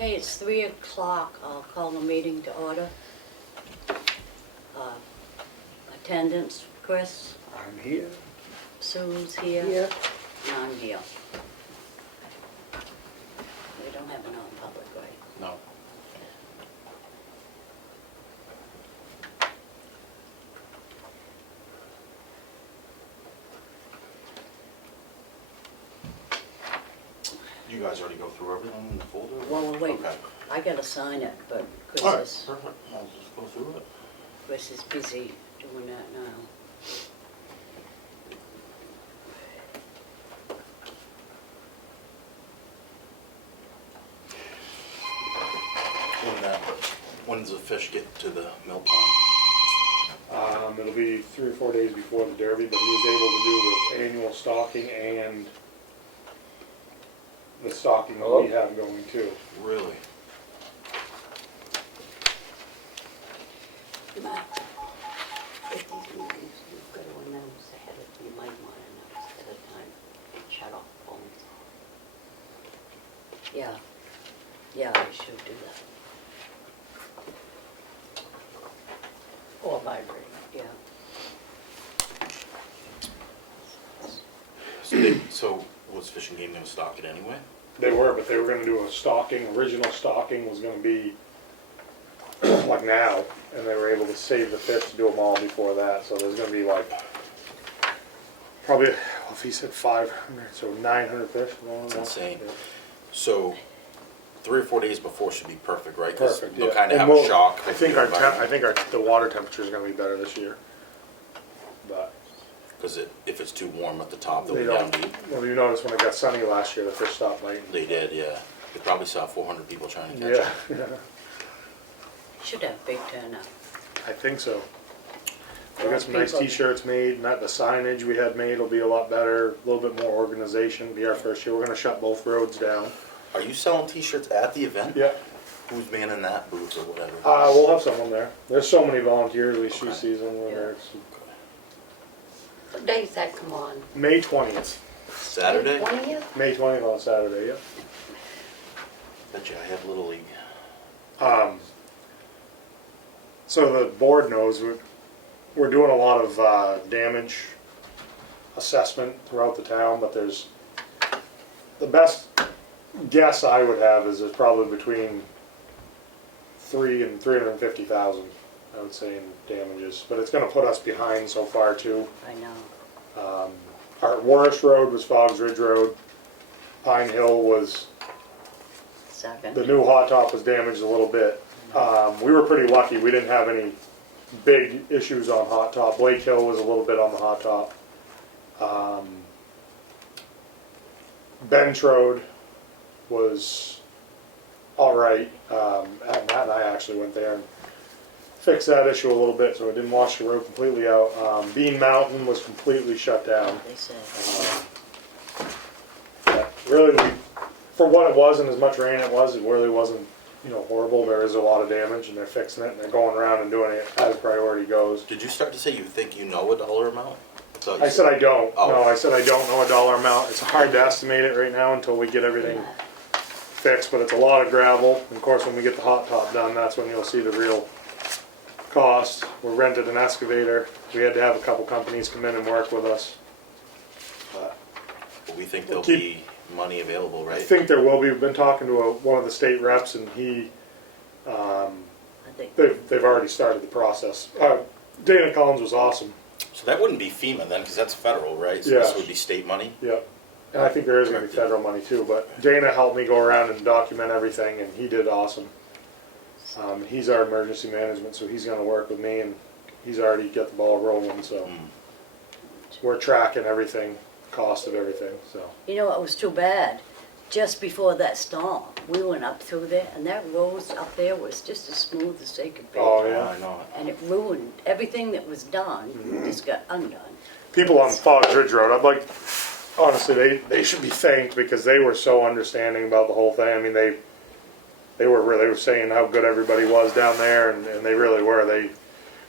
Okay, it's 3 o'clock. I'll call the meeting to order. Attendance, Chris, I'm here. Sue's here. Yeah. And I'm here. We don't have a non-public, right? No. You guys already go through everything in the folder? Well, wait, Okay. I gotta sign it, but All right, Chris perfect. I'll just go through it. is busy doing that now. When does the fish get to the mill pond? It'll be 3 or 4 days before the Derby, but he was able to do the annual stocking and the stocking that we have going too. Really? Matt, if these meetings, you've got to announce ahead of, you might want to announce ahead of time, shut off phones. Yeah, I should do that. Or vibrate, yeah. So was Fishing Game gonna stock it anyway? They were, but they were gonna do a stocking, original stocking was gonna be like now, and they were able to save the fish to do them all before that, so there's gonna be like, probably, well, if he said 500, so 900 fish. That's insane. Yeah. So 3 or 4 days before should be perfect, right? 'Cause Perfect, they'll yeah. kind of And have we'll- a shock. I think the water temperature is gonna be better this year, but. Because if it's too warm at the top, they'll They be down don't, deep. well, you noticed when it got sunny last year, the fish stopped biting. They did, yeah. They probably saw 400 people trying to catch Yeah, it. yeah, Should have big turnout. I think so. We Well, got some nice people- t-shirts made, and the signage we had made will be a lot better, a little bit more organization, be our first year. We're gonna shut both roads down. Are you selling t-shirts at the event? Yeah, Who's manning that booth or whatever? we'll have someone there. There's so many volunteers, we shoot Okay. season, where Yeah. there's What day's that come on? May 20th. Saturday? 20th? May 20th on Saturday, yeah. Bet you I have Little League. So the board knows we're doing a lot of damage assessment throughout the town, but there's, the best guess I would have is there's probably between 3 and 350,000, I would say, in damages. But it's going to put us behind so far too. I know. Our worst road was Foggs Ridge Road. Pine Hill was, Second. the new hot top was damaged a little bit. We were pretty lucky. We didn't have any big issues on hot top. Blake Hill was a little bit on the hot top. Bench Road was all right. Matt and I actually went there and fixed that issue a little bit, so it didn't wash the road completely out. Bean Mountain was completely shut down. They said. Yeah, really, for what it was and as much rain it really wasn't, horrible. There is a lot of damage, and they're fixing it, and they're going around and doing it as priority goes. Did you start to say you think you know a dollar amount? thought you I said I don't. Oh. No, I said I don't know a dollar amount. It's hard to estimate it right now until we get everything fixed, but it's a lot of gravel. And of course, when we get the hot top done, that's when you'll see the real cost. We rented an excavator. We had to have a couple companies come in and work with us. But But we think there'll Keep- be money available, right? I think there will be. We've been talking to one of the state reps, and I think. they've already started the process. Dana Collins was awesome. So that wouldn't be FEMA then, because that's federal, right? So Yeah. this would be state money? Yep. And I think there is going to be federal money too, but Dana helped me go around and document everything, and he did awesome. He's our emergency management, so he's going to work with me, and he's already got the ball rolling, so we're tracking everything, cost of everything, so. You know, it was too bad. Just before that storm, we went up through there, and that road up there was just as smooth as they could be. Oh, Oh, yeah. I know it. And it ruined everything that was done, just got undone. People on Foggs Ridge Road, I'd like, honestly, they should be thanked because they were so understanding about the whole thing. I mean, they were saying how good everybody was down there, and they really were.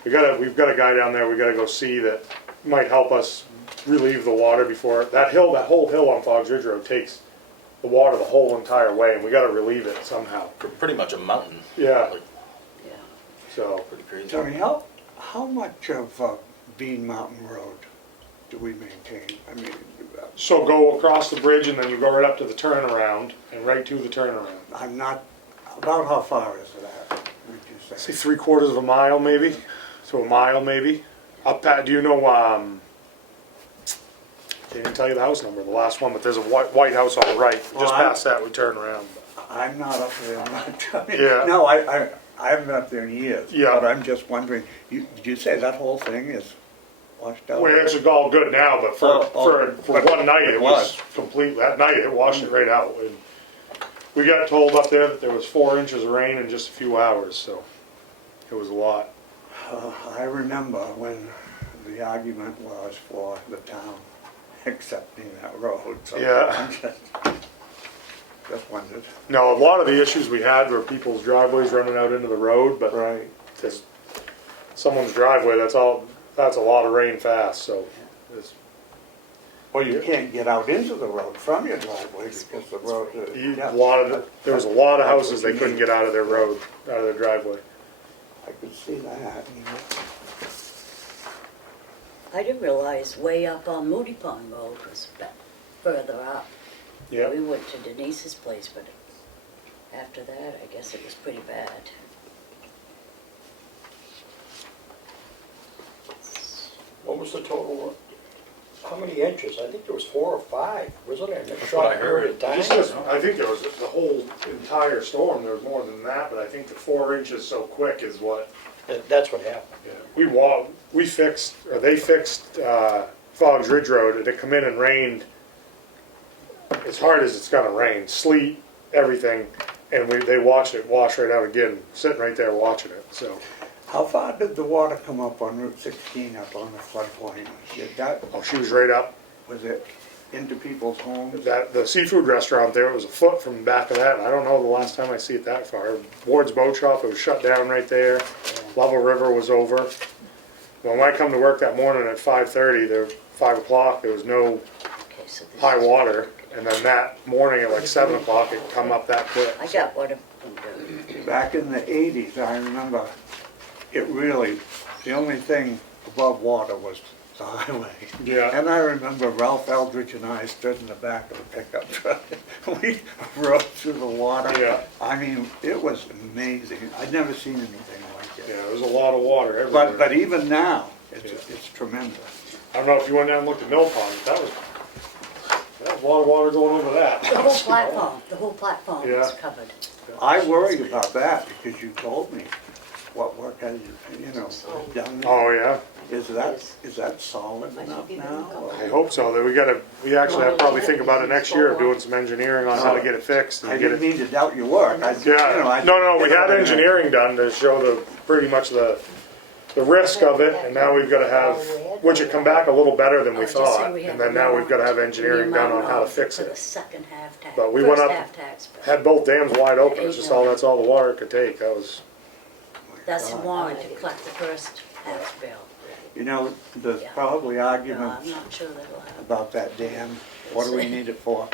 We've got a guy down there we got to go see that might help us relieve the water before that whole hill on Foggs Ridge Road takes the water the whole entire way, and we gotta relieve it somehow. Pretty much a mountain. Yeah, Like, Yeah. so, pretty crazy. Tony, how much of Bean Mountain Road do we maintain? I mean, so go across the bridge and then you go right up to the turnaround and right to the turnaround. I'm not, about how far is that, would you Say say? 3/4 of a mile maybe, to a mile maybe. Up at, do you know, can't even tell you the house number, the last one, but there's a white house on the right. Well, Just past that, we turn around. I'm not up there, I'm not, Yeah. no, I haven't been up there in years. Yeah. But I'm just wondering, did you say that whole thing is washed out? Well, it's all good now, but for but one night, it it was was. complete, that night, it washed it right out. And we got told up there that there was 4 inches of rain in just a few hours, so it was a lot. I remember when the argument was for the town accepting that road, so Yeah. I'm just wondered. No, a lot of the issues we had were people's driveways running out into the road, but Right. because someone's driveway, that's a lot of rain fast, so. it's- Well, you can't get out into the road from your driveway because the road, A lot of, there was a lot of houses they couldn't get out of their road, out of their driveway. I could see that. I didn't realize way up on Moody Pond Road was further up. Yeah, We went to Denise's place, but after that, I guess it was pretty bad. What was the total, how many inches? I think there was 4 or 5, wasn't there? In a That's what I short period heard. of time. just this, I think there was the whole entire storm, there was more than that, but I think the 4 inches so quick is what. That's what happened. We fixed, or they fixed, Fog's Ridge Road, and it come in and rained as hard as it's gonna rain, sleet, everything, and they watched it wash right out again, sitting right there watching it, so. How far did the water come up on Route 16 up on the floodplain? Did that, Oh, she was right up, was it into people's homes? the seafood restaurant there, it was a foot from the back of that, and I don't know the last time I see it that far. Ward's Boat Shop, it was shut down right there, Level River was over. When I come to work that morning at 5:30, 5 o'clock, there was no Okay, so this high is- water, and then that morning at like 7 o'clock, it come up that quick. I got one of them. Back in the 80s, I remember it really, the only thing above water was the highway. Yeah. And I remember Ralph Eldridge and I stood in the back of the pickup truck. We rode through the water. Yeah. I mean, it was amazing. I'd never seen anything like Yeah, it. there was a lot of water everywhere. But even now, Yeah. it's tremendous. I don't know if you went down and looked at Mill Pond, but that was a lot of water going over that. The whole platform was Yeah. covered. I worried about that because you told me what work had done. Oh, yeah, Is that solid enough now? I hope so. That we actually have to probably think about it next year, of doing some engineering on how to get it fixed I and get didn't it. mean to doubt your work. Yeah, no, we had engineering done to show pretty much the risk of it, and now we've gotta have, which it come back a little better than we Just say thought, we have and then now we've gotta have the engineering done on how to amount fix for the it. second half tax. But we went first up- half tax bill. Had both dams wide open, it's just that's all the water it could take, that was, That's the warrant to collect the first tax bill. You know, there's Yeah. probably No, arguments I'm not sure that'll happen. about that dam. What do we need it for?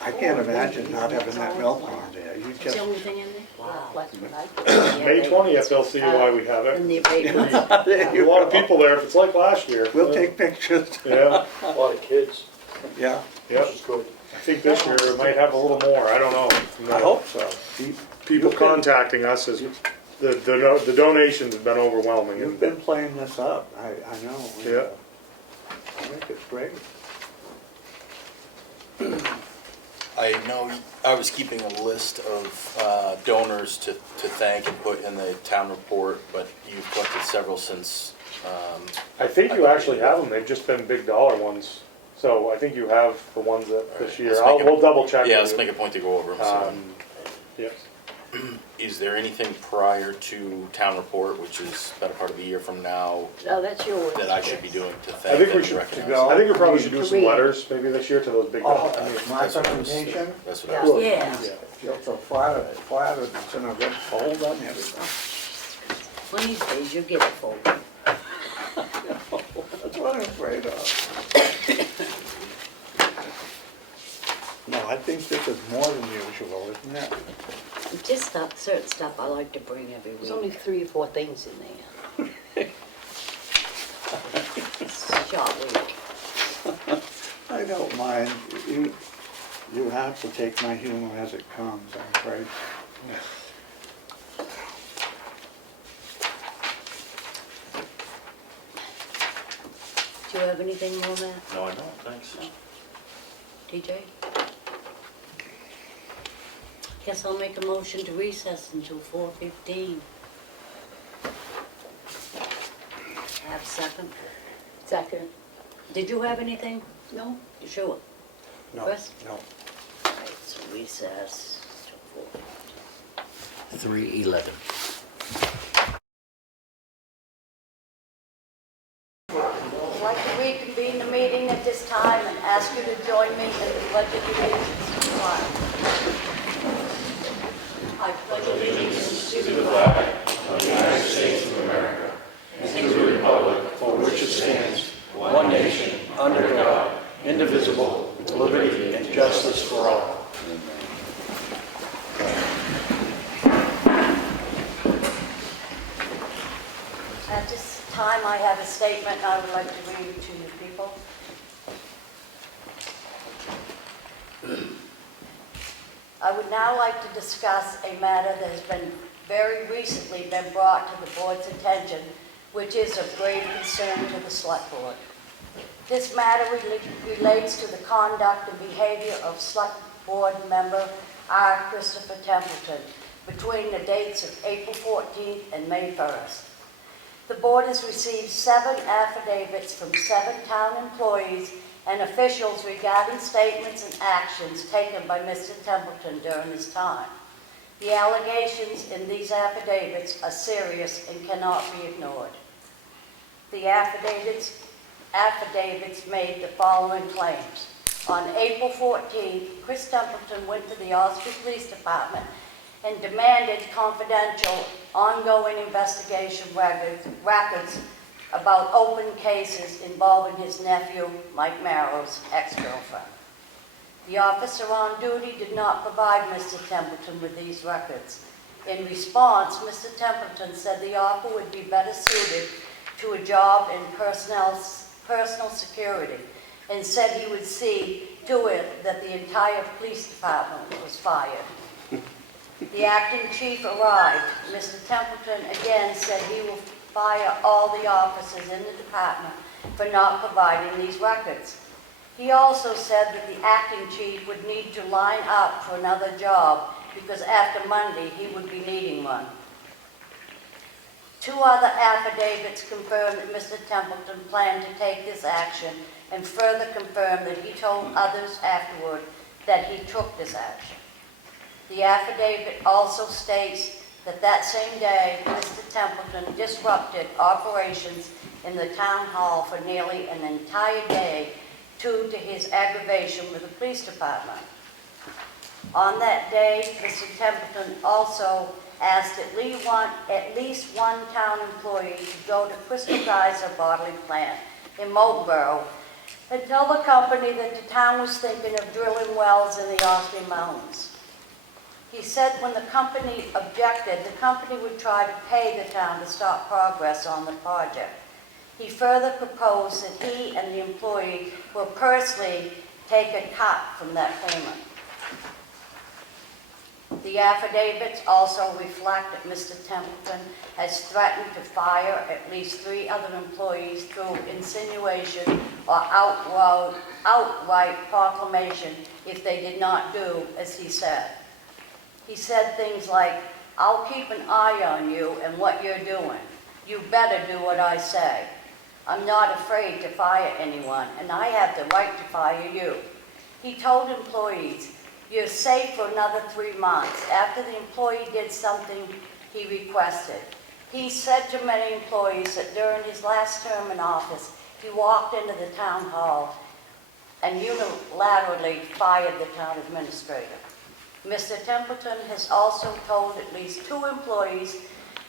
I can't imagine not having that mill pond there. You It's just, the only thing in there? Wow. May 20th, they'll see why we have And it. the abatement. There's a lot of people there, if it's like last year. we'll take pictures. Yeah, A lot of kids, Yeah, yep. which is good. I think this year it might have a little more, I don't know. From I the hope so. People You've been- contacting us is, the donations have been overwhelming. You've been playing this up, I know. Yeah. I think it's great. I know I was keeping a list of donors to thank and put in the town report, but you've collected several since. I think you actually have them, they've just been big dollar ones. So I think you have the ones that this Alright, year, let's make we'll double check. Yeah, with let's you. make a point to go over them. Yeah. Is there anything prior to town report, which is better part of a year from now, No, that's yours. that I should be doing to I thank think them we and should recognize go. them? I think we probably should do To some read. letters maybe this year to those big Oh, dollars. I mean, my That's what I was- presentation, That's what I was. Yeah. feel so flattered, it's in a red folder and everything. One of these days you'll get it for me. That's what I'm afraid of. No, I think this is more than usual, isn't it? Just stuff, certain stuff I like to bring every There's only week. 3 or 4 things in there. Short week. I don't mind. You have to take my humor as it comes, I'm afraid. Do you have anything more, Matt? No, I don't, thanks. TJ? Guess I'll make a motion to recess until 4:15. Have a second. Second. Did you have anything? No? You sure? No, Chris? no. All right, so recess till 4:15. 3:11. I'd like to reconvene the meeting at this time and ask you to join me in the pledge of allegiance. I pledge allegiance to the flag which it stands, one nation, under God, indivisible, with liberty and justice for all. At this time, I have a statement I would like to read to you people. I would now like to discuss a matter that has been very recently been brought to the board's attention, which is of grave concern to the select board. This matter relates to the conduct and behavior of select board member R. Christopher Templeton between the dates of April 14th and May 1st. The board has received 7 affidavits from 7 town employees and officials regarding statements and actions taken by Mr. Templeton during this time. The allegations in these affidavits are serious and cannot be ignored. The affidavits made the following claims. On April 14th, Chris Templeton went to the Ossipee Police Department and demanded confidential, ongoing investigation records about open cases involving his nephew, Mike Marrow's ex-girlfriend. The officer on duty did not provide Mr. Templeton with these records. In response, Mr. Templeton said the offer would be better suited to a job in personal security and said he would see to it that the entire police department was fired. The acting chief arrived. Mr. Templeton again said he will fire all the officers in the department for not providing these records. He also said that the acting chief would need to line up for another job because after Monday he would be needing one. 2 other affidavits confirm that Mr. Templeton planned to take this action and further confirm that he told others afterward that he took this action. The affidavit also states that that same day, Mr. Templeton disrupted operations in the town hall for nearly an entire day due to his aggravation with the police department. On that day, Mr. Templeton also asked at least one town employee to go to Crystal Geyser bottling plant in Moultonborough and tell the company that the town was thinking of drilling wells in the Ossipee Mountains. He said when the company objected, the company would try to pay the town to stop progress on the project. He further proposed that he and the employee will personally take a cut from that payment. The affidavits also reflect that Mr. Templeton has threatened to fire at least 3 other employees through insinuation or outright proclamation if they did not do as he said. He said things like, "I'll keep an eye on you and what you're doing. You better do what I say. I'm not afraid to fire anyone, and I have the right to fire you." He told employees, "You're safe for another 3 months," after the employee did something he requested. He said to many employees that during his last term in office, he walked into the town hall and unilaterally fired the town administrator. Mr. Templeton has also told at least 2 employees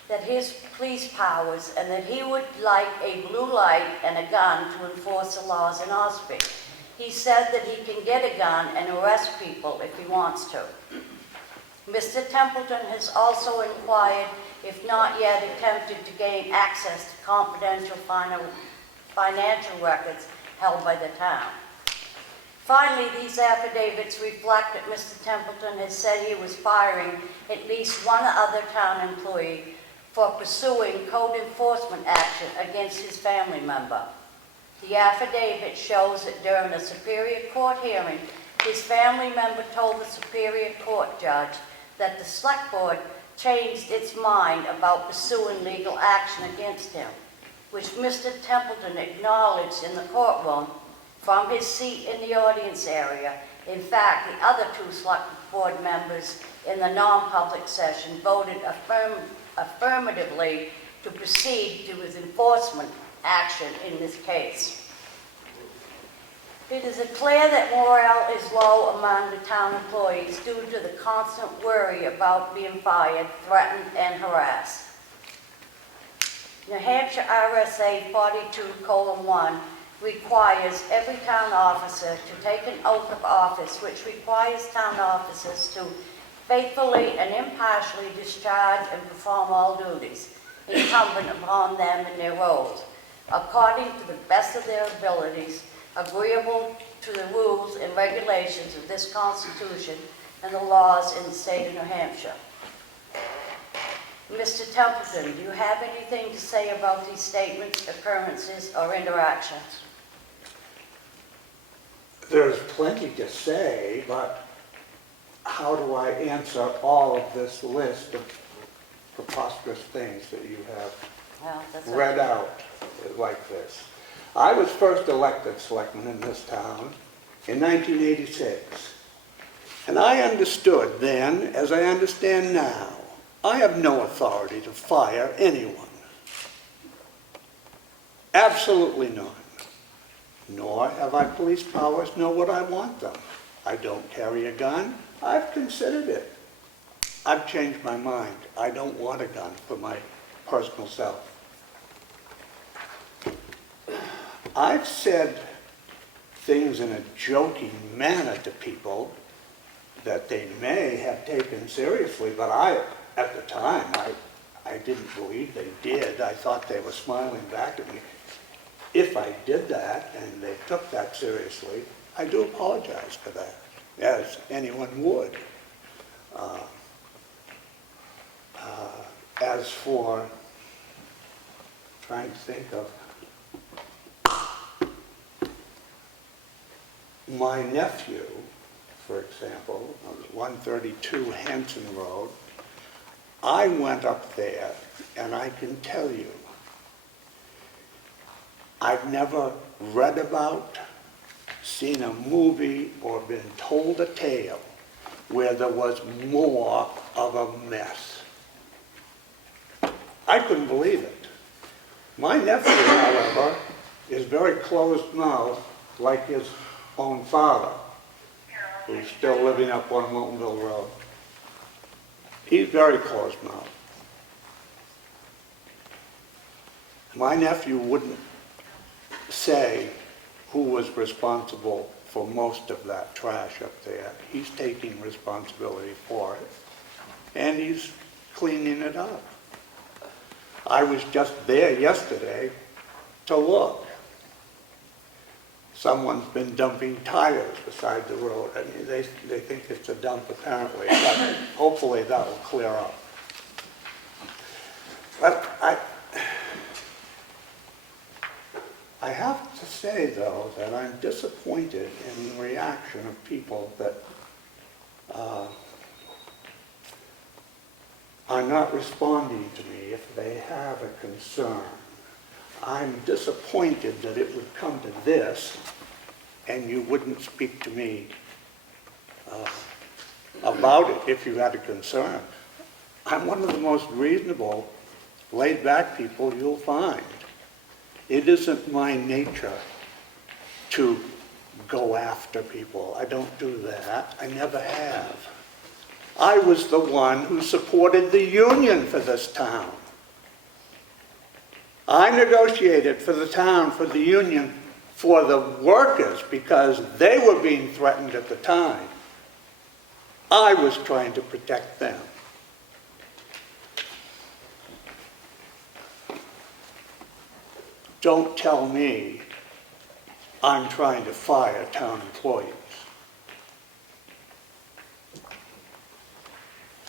that his police powers and that he would like a blue light and a gun to enforce the laws in Ossipee. He said that he can get a gun and arrest people if he wants to. Mr. Templeton has also inquired, if not yet attempted, to gain access to confidential financial records held by the town. Finally, these affidavits reflect that Mr. Templeton has said he was firing at least one other town employee for pursuing code enforcement action against his family member. The affidavit shows that during a Superior Court hearing, his family member told the Superior Court judge that the Select Board changed its mind about pursuing legal action against him, which Mr. Templeton acknowledged in the courtroom from his seat in the audience area. In fact, the other two Select Board members in the non-public session voted affirmatively to proceed to his enforcement action in this case. It is clear that morale is low among the town employees due to the constant worry about being fired, threatened, and harassed. New Hampshire RSA 42:1 requires every town officer to take an oath of office, which requires town officers to faithfully and impartially discharge and perform all duties incumbent upon them in their roles, according to the best of their abilities, agreeable to the rules and regulations of this Constitution and the laws in the state of New Hampshire. Mr. Templeton, do you have anything to say about these statements, occurrences, or interactions? There's plenty to say, but how do I answer all of this list of preposterous things that you have Well, that's read out like this? I was first elected selectman in this town in 1986. And I understood then, as I understand now, I have no authority to fire anyone. Absolutely none. Nor have I police powers, nor would I want them. I don't carry a gun. I've considered it. I've changed my mind. I don't want a gun for my personal self. I've said things in a joking manner to people that they may have taken seriously, but at the time, I didn't believe they did. I thought they were smiling back at me. If I did that and they took that seriously, I do apologize for that, as anyone would. As for trying to think of my nephew, for example, on 132 Hanson Road, I went up there, and I can tell you, I've never read about, seen a movie, or been told a tale where there was more of a mess. I couldn't believe it. My nephew, however, is very closed-mouthed, like his own father, who's still living up on Miltonville Road. He's very closed-mouthed. My nephew wouldn't say who was responsible for most of that trash up there. He's taking responsibility for it, and he's cleaning it up. I was just there yesterday to look. Someone's been dumping tires beside the road. I mean, they think it's a dump apparently, but hopefully that will clear up. But I have to say, though, that I'm disappointed in the reaction of people that are not responding to me if they have a concern. I'm disappointed that it would come to this and you wouldn't speak to me about it if you had a concern. I'm one of the most reasonable, laid-back people you'll find. It isn't my nature to go after people. I don't do that. I never have. I was the one who supported the union for this town. I negotiated for the town, for the union, for the workers because they were being threatened at the time. I was trying to protect them. Don't tell me I'm trying to fire town employees.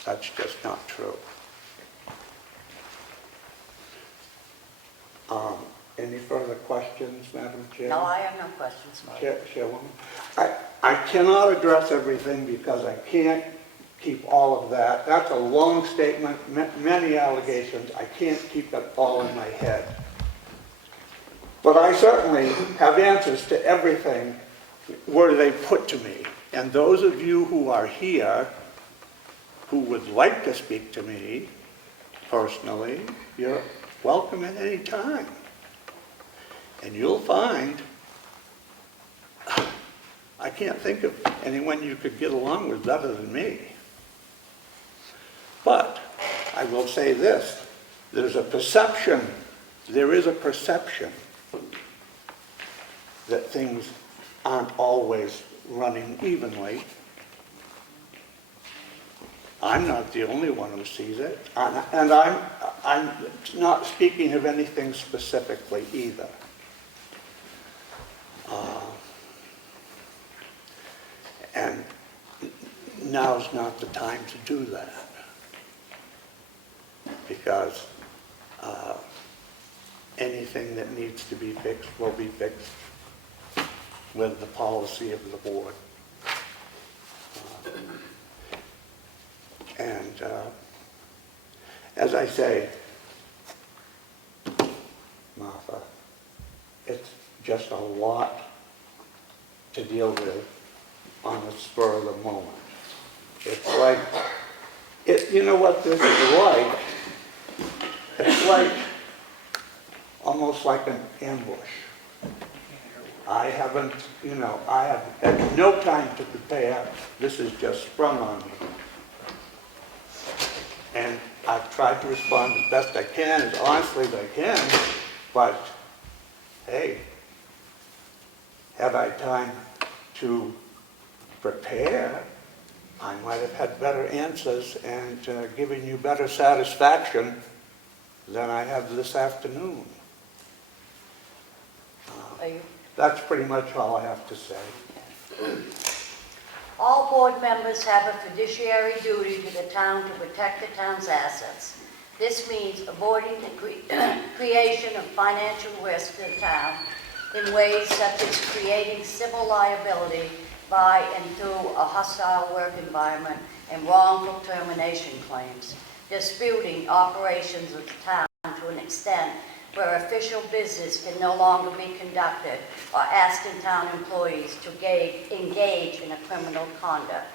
That's just not true. Any further questions, Madam Chair? No, I have no questions, Mike. Chairwoman? I cannot address everything because I can't keep all of that. That's a long statement, many allegations. I can't keep it all in my head. But I certainly have answers to everything where they put to me. And those of you who are here who would like to speak to me personally, you're welcome at any time. And you'll find, I can't think of anyone you could get along with better than me. But I will say this, there is a perception that things aren't always running evenly. I'm not the only one who sees it, and I'm not speaking of anything specifically either. And now's not the time to do that, because anything that needs to be fixed will be fixed with the policy of the board. And as I say, Martha, it's just a lot to deal with on the spur of the moment. It's like, you know what this is like? It's like, almost like an ambush. I have had no time to prepare. This is just sprung on me. And I've tried to respond as best I can, as honestly as I can, but hey, had I time to prepare, I might have had better answers and given you better satisfaction than I have this afternoon. That's pretty much all I have to say. All board members have a fiduciary duty to the town to protect the town's assets. This means avoiding the creation of financial risk to the town in ways such as creating civil liability by and through a hostile work environment and wrongful termination claims, disputing operations of the town to an extent where official business can no longer be conducted, or asking town employees to engage in a criminal conduct.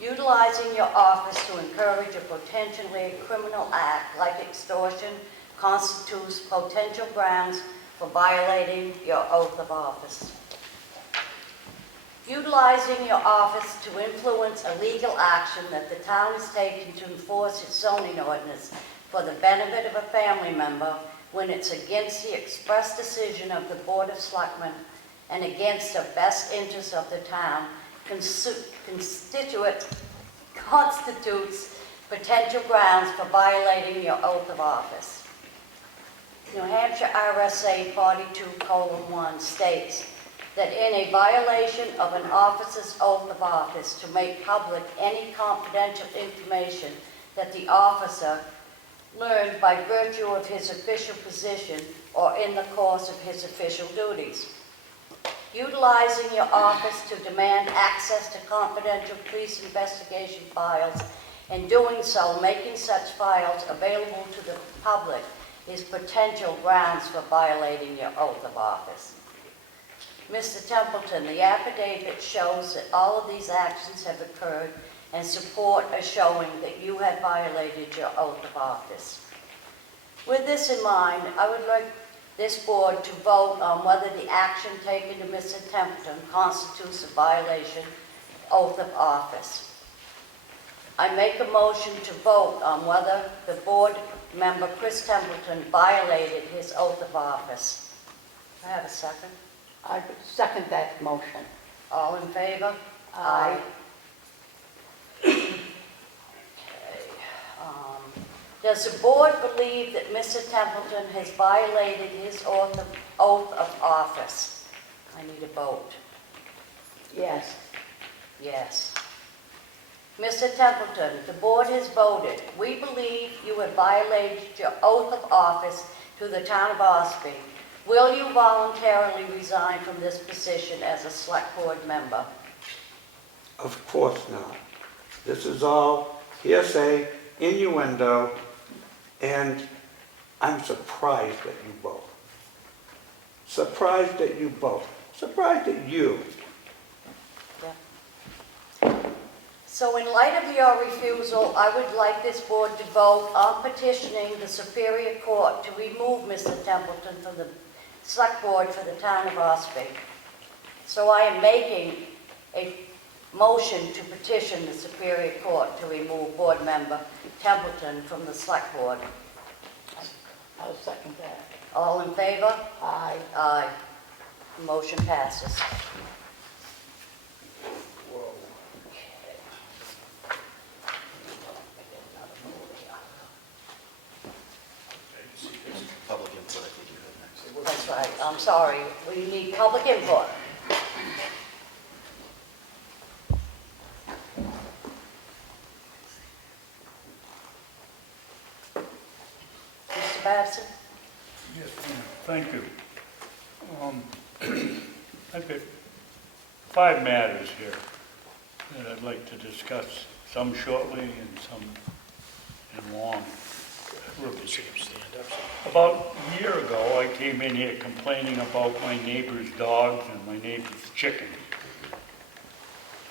Utilizing your office to encourage a potentially criminal act like extortion constitutes potential grounds for violating your oath of office. Utilizing your office to influence a legal action that the town is taking to enforce its zoning ordinance for the benefit of a family member when it's against the express decision of the Board of Selectmen and against the best interests of the town constitutes potential grounds for violating your oath of office. New Hampshire RSA 42:1 states that in a violation of an officer's oath of office to make public any confidential information that the officer learned by virtue of his official position or in the course of his official duties. Utilizing your office to demand access to confidential police investigation files and doing so, making such files available to the public is potential grounds for violating your oath of office. Mr. Templeton, the affidavit shows that all of these actions have occurred and support a showing that you had violated your oath of office. With this in mind, I would like this board to vote on whether the action taken to Mr. Templeton constitutes a violation of oath of office. I make a motion to vote on whether the board member Chris Templeton violated his oath of office. Do I have a second? I would second that motion. All in favor? Aye. Okay. Does the board believe that Mr. Templeton has violated his oath of office? I need a vote. Yes. Yes. Mr. Templeton, the board has voted. We believe you have violated your oath of office to the town of Ossipee. Will you voluntarily resign from this position as a select board member? Of course not. This is all hearsay, innuendo, and I'm surprised at you both. Surprised at you both. Surprised at you. So in light of your refusal, I would like this board to vote on petitioning the Superior Court to remove Mr. Templeton from the select board for the town of Ossipee. So I am making a motion to petition the Superior Court to remove board member Templeton from the select board. I'll second that. All in favor? Aye. Aye. Motion passes. Public input, I think you had next. That's right. I'm sorry. We need public input. Mr. Babson? Yes, thank you. I've got 5 matters here that I'd like to discuss, some shortly and some in long. About a year ago, I came in here complaining about my neighbor's dogs and my neighbor's chickens.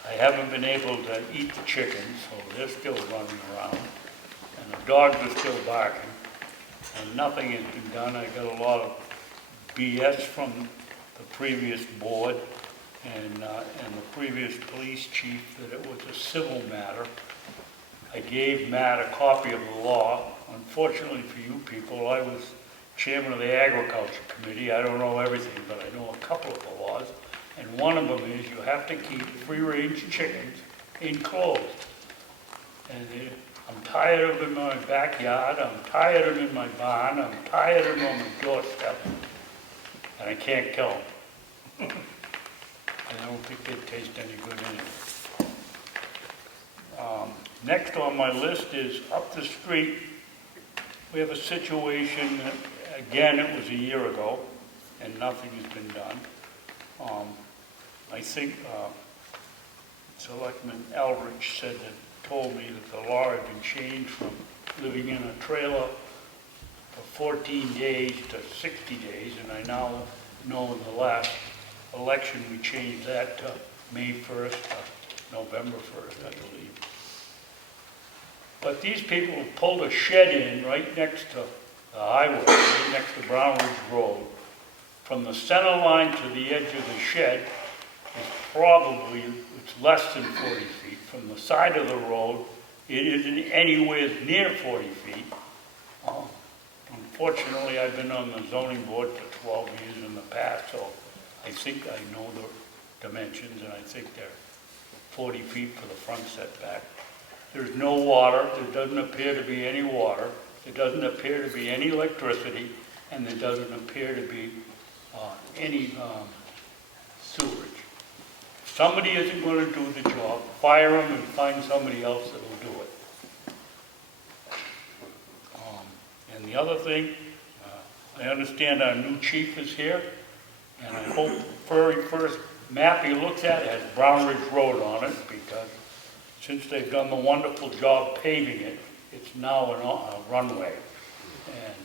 I haven't been able to eat the chickens, so they're still running around, and the dogs are still barking, and nothing has been done. I got a lot of BS from the previous board and the previous police chief that it was a civil matter. I gave Matt a copy of the law. Unfortunately for you people, I was chairman of the Agriculture Committee. I don't know everything, but I know a couple of the laws. And one of them is you have to keep free-range chickens enclosed. And I'm tired of them in my backyard. I'm tired of them in my barn. I'm tired of them on my doorstep. And I can't kill them. I don't think they taste any good anyway. Next on my list is up the street. We have a situation that, again, it was a year ago, and nothing has been done. I think Selectman Eldridge told me that the law had been changed from living in a trailer for 14 days to 60 days, and I now know in the last election we changed that to May 1st to November 1st, I believe. But these people have pulled a shed in right next to the highway, right next to Brown Ridge Road. From the center line to the edge of the shed is probably, it's less than 40 feet. From the side of the road, it isn't anywhere near 40 feet. Unfortunately, I've been on the zoning board for 12 years in the past, so I think I know the dimensions, and I think they're 40 feet for the front setback. There's no water, there doesn't appear to be any water, there doesn't appear to be any electricity, and there doesn't appear to be any sewerage. If somebody isn't going to do the job, fire them and find somebody else that will do it. And the other thing, I understand our new chief is here, and I hope the very first map he looks at has Brown Ridge Road on it, because since they've done the wonderful job paving it, it's now a runway. And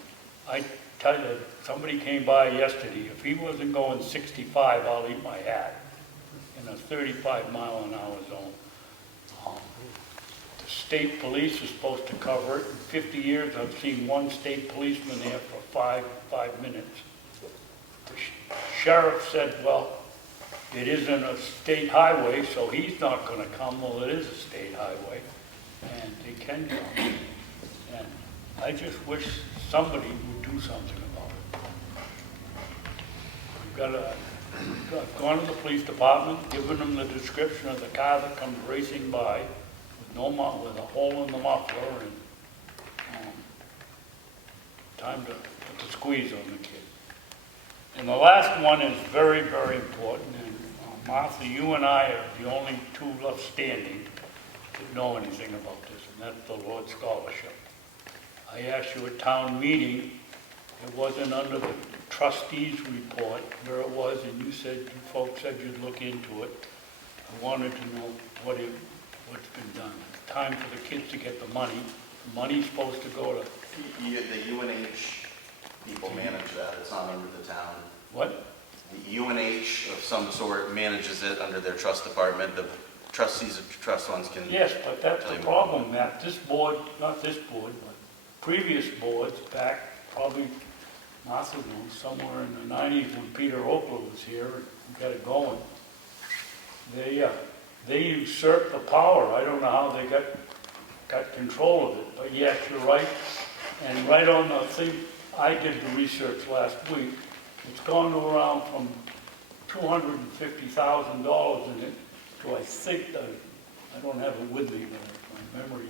I tell you, somebody came by yesterday, if he wasn't going 65, I'll eat my hat, in a 35-mile-an-hour zone. The state police is supposed to cover it. In 50 years, I've seen one state policeman there for five minutes. The sheriff said, well, it isn't a state highway, so he's not going to come. Well, it is a state highway, and they can come. And I just wish somebody would do something about it. We've got I've gone to the police department, given them the description of the car that comes racing by with with a hole in the muffler, and time to put the squeeze on the kid. And the last one is very, very important, and Martha, you and I are the only two left standing that know anything about this, and that's the Lord's Scholarship. I asked you at town meeting, it wasn't under the trustees' report where it was, and you folks said you'd look into it. I wanted to know what's been done. It's time for the kids to get the money. The money's supposed to go to, The UNH people manage that, it's not under the town. what? The UNH of some sort manages it under their trust department. The trustees of trust funds can. Yes, but that's tell the you more. problem, Matt. This board, not this board, but previous boards back, probably, Martha knows, somewhere in the 90s when Peter Oakland was here and got it going. They usurped the power. I don't know how they got control of it, but yes, you're right. And right on the thing, I did the research last week. It's gone around from $250,000 in it to, I think, I don't have it with me, but my memory,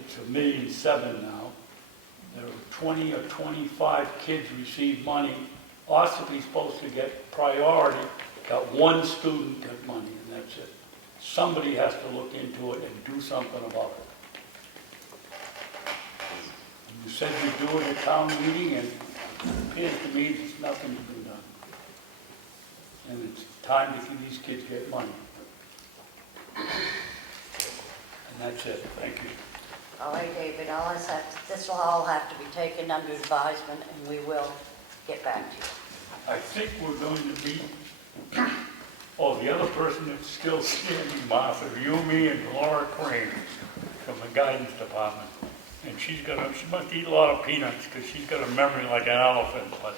it's $1.7 million now. There are 20 or 25 kids receive money. Ossipee's supposed to get priority. Got one student get money, and that's it. Somebody has to look into it and do something about it. You said you'd do it at town meeting, and it appears to me there's nothing to be done. And it's time to see these kids get money. And that's it. Thank you. All right, David, this will all have to be taken under advisement, and we will get back to you. I think we're going to meet, oh, the other person that's still standing, Martha, you, me, and Laura Crane from the guidance department. And she must eat a lot of peanuts because she's got a memory like an elephant. But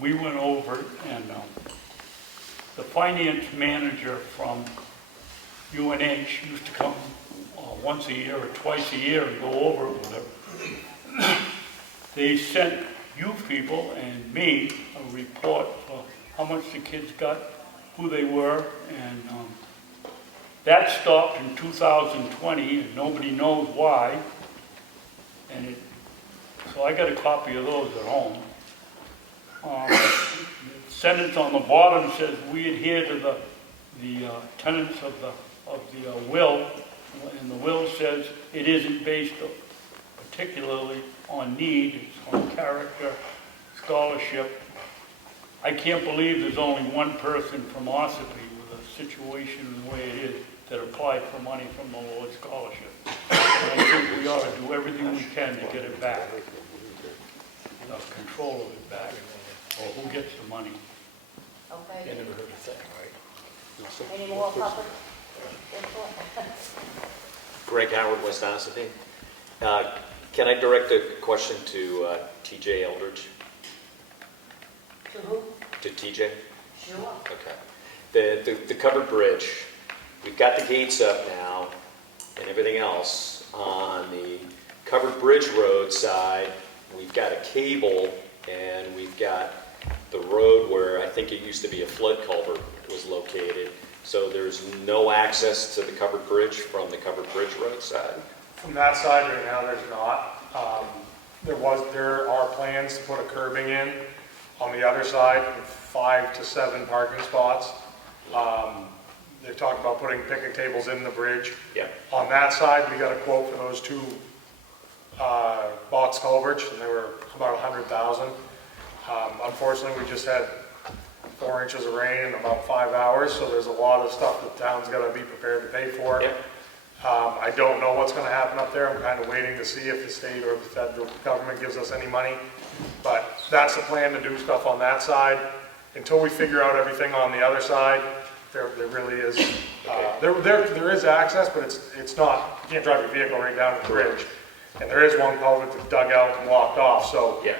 we went over it, and the finance manager from UNH used to come once a year or twice a year and go over it with her. They sent you people and me a report of how much the kids got, who they were, and that stopped in 2020, and nobody knows why. And so I got a copy of those at home. The sentence on the bottom says we adhere to the tenets of the will, and the will says it isn't based particularly on need, it's on character, scholarship. I can't believe there's only one person from Ossipee with a situation the way it is that applied for money from the Lord's Scholarship. And I think we ought to do everything we can to get it back, control of it back, or who gets the money. Okay? You never heard a thing, right? Any more public input? Greg Howard, West Ossipee. Can I direct a question to TJ Eldridge? To who? To TJ? Sure. Okay. The covered bridge, we've got the gates up now and everything else. On the covered bridge road side, we've got a cable and we've got the road where I think it used to be a flood culvert was located. So there's no access to the covered bridge from the covered bridge road side? From that side right now, there's not. There are plans to put a curbing in on the other side with 5 to 7 parking spots. They talked about putting picnic tables in the bridge. Yeah. On that side, we got a quote for those 2 box culverts, and they were about $100,000. Unfortunately, we just had 4 inches of rain in about 5 hours, so there's a lot of stuff that the town's got to be prepared to pay for. Yeah. I don't know what's going to happen up there. I'm kind of waiting to see if the state or the federal government gives us any money. But that's the plan, to do stuff on that side. Until we figure out everything on the other side, there really is, there is access, but it's not, you can't drive your vehicle right down the bridge. And there is one culvert that's dug out and walked off, so Yeah.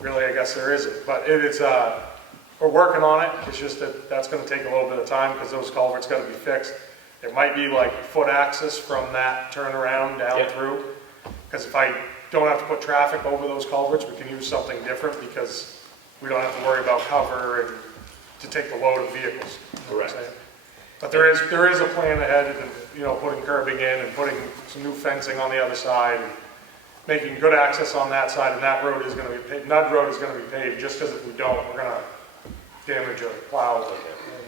really I guess there isn't. But it is, we're working on it. It's just that's going to take a little bit of time because those culverts got to be fixed. It might be like foot access from that turnaround down through. Because if I don't have to put traffic over those culverts, we can use something different because we don't have to worry about cover and to take the load of vehicles. You know what I'm Correct. saying? But there is a plan ahead, and, putting curbing in and putting some new fencing on the other side, and making good access on that side, and that road is gonna be paved, Nudd Road is gonna be paved, just because if we don't, we're gonna damage a plow.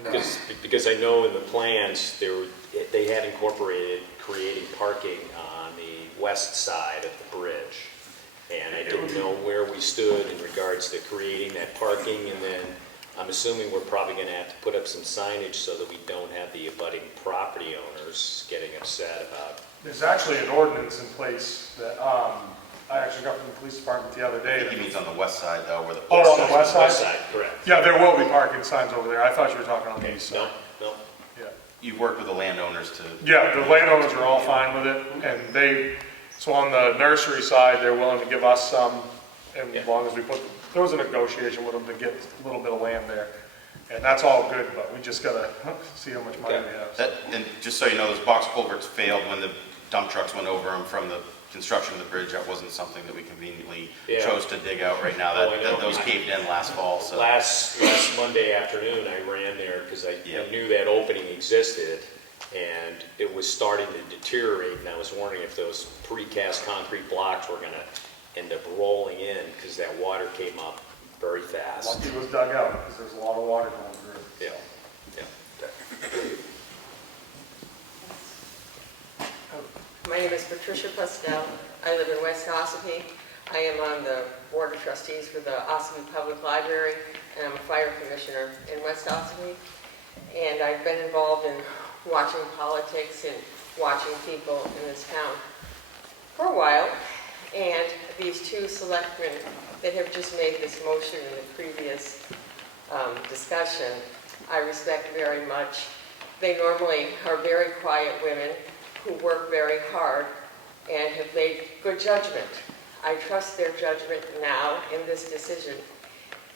And, Because I know in the plans, they had incorporated creating parking on the west side of the bridge. And I didn't know where we stood in regards to creating that parking, and then I'm assuming we're probably gonna have to put up some signage so that we don't have the abutting property owners getting upset about. There's actually an ordinance in place that, I actually got from the police department the other I day. think he means on the west side though, where the. Oh, on the west side? West side, correct. Yeah, there will be parking signs over there. I thought you were talking on the east No, side. no, Yeah. You've worked with the landowners to. Yeah, the landowners are all fine with it, and so on the nursery side, they're willing to give us some, and Yeah. as long as we there was a negotiation with them to get a little bit of land there. And that's all good, but we just gotta see how much money we have. so. And just so you know, those box culverts failed when the dump trucks went over them from the construction of the bridge. That wasn't something that we conveniently Yeah. chose to dig out right now. Oh, I know. Those caved in last fall, so. Last Monday afternoon, I ran there because I Yep. knew that opening existed, and it was starting to deteriorate, and I was wondering if those precast concrete blocks were gonna end up rolling in, because that water came up very fast. Lucky it was dug out, because there's a lot of water going through it. Yeah, yeah. My name is Patricia Pastel. I live in West Ossipee. I am on the Board of Trustees for the Ossipee Public Library, and I'm a fire commissioner in West Ossipee. And I've been involved in watching politics and watching people in this town for a while. And these two selectmen that have just made this motion in the previous discussion, I respect very much. They normally are very quiet women who work very hard and have made good judgment. I trust their judgment now in this decision.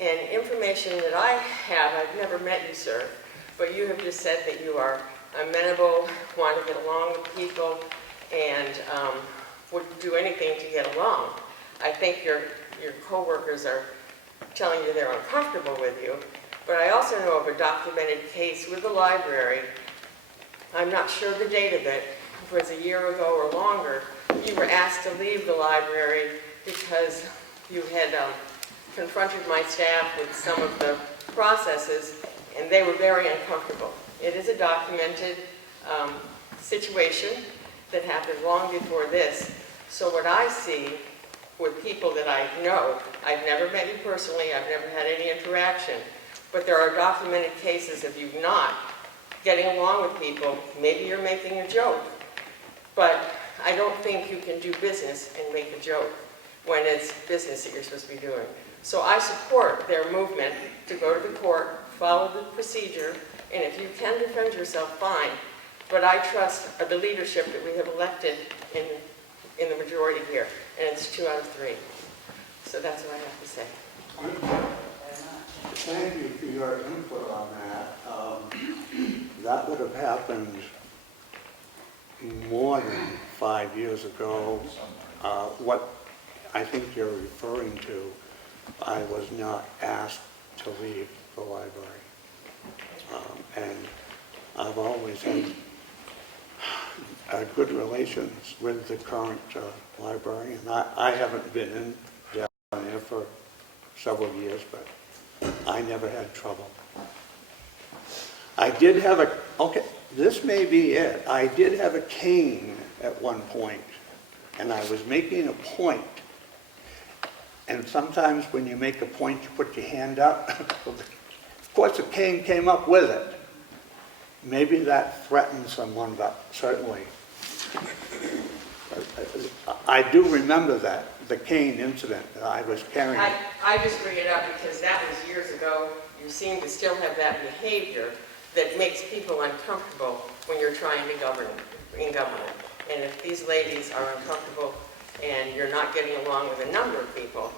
And information that I have, I've never met you, sir, but you have just said that you are amenable, want to get along with people, and would do anything to get along. I think your coworkers are telling you they're uncomfortable with you, but I also know of a documented case with the library. I'm not sure the date of it. If it was a year ago or longer, you were asked to leave the library because you had confronted my staff with some of the processes, and they were very uncomfortable. It is a documented situation that happened long before this. So what I see with people that I know, I've never met you personally, I've never had any interaction, but there are documented cases of you not getting along with people. Maybe you're making a joke, but I don't think you can do business and make a joke when it's business that you're supposed to be doing. So I support their movement to go to the court, follow the procedure, and if you can defend yourself, fine. But I trust the leadership that we have elected in the majority here, and it's 2 out of 3. So that's what I have to say. Thank you for your input on that. That would have happened more than 5 years ago. What I think you're referring to, I was not asked to leave the library. And I've always had good relations with the current librarian. I haven't been in down there for several years, but I never had trouble. I did have okay, this may be it. I did have a cane at one point, and I was making a point. And sometimes when you make a point, you put your hand up. Of course, the cane came up with it. Maybe that threatened someone, but certainly. I do remember that, the cane incident that I was carrying. I just bring it up because that was years ago. You seem to still have that behavior that makes people uncomfortable when you're trying to govern in government. And if these ladies are uncomfortable and you're not getting along with a number of people,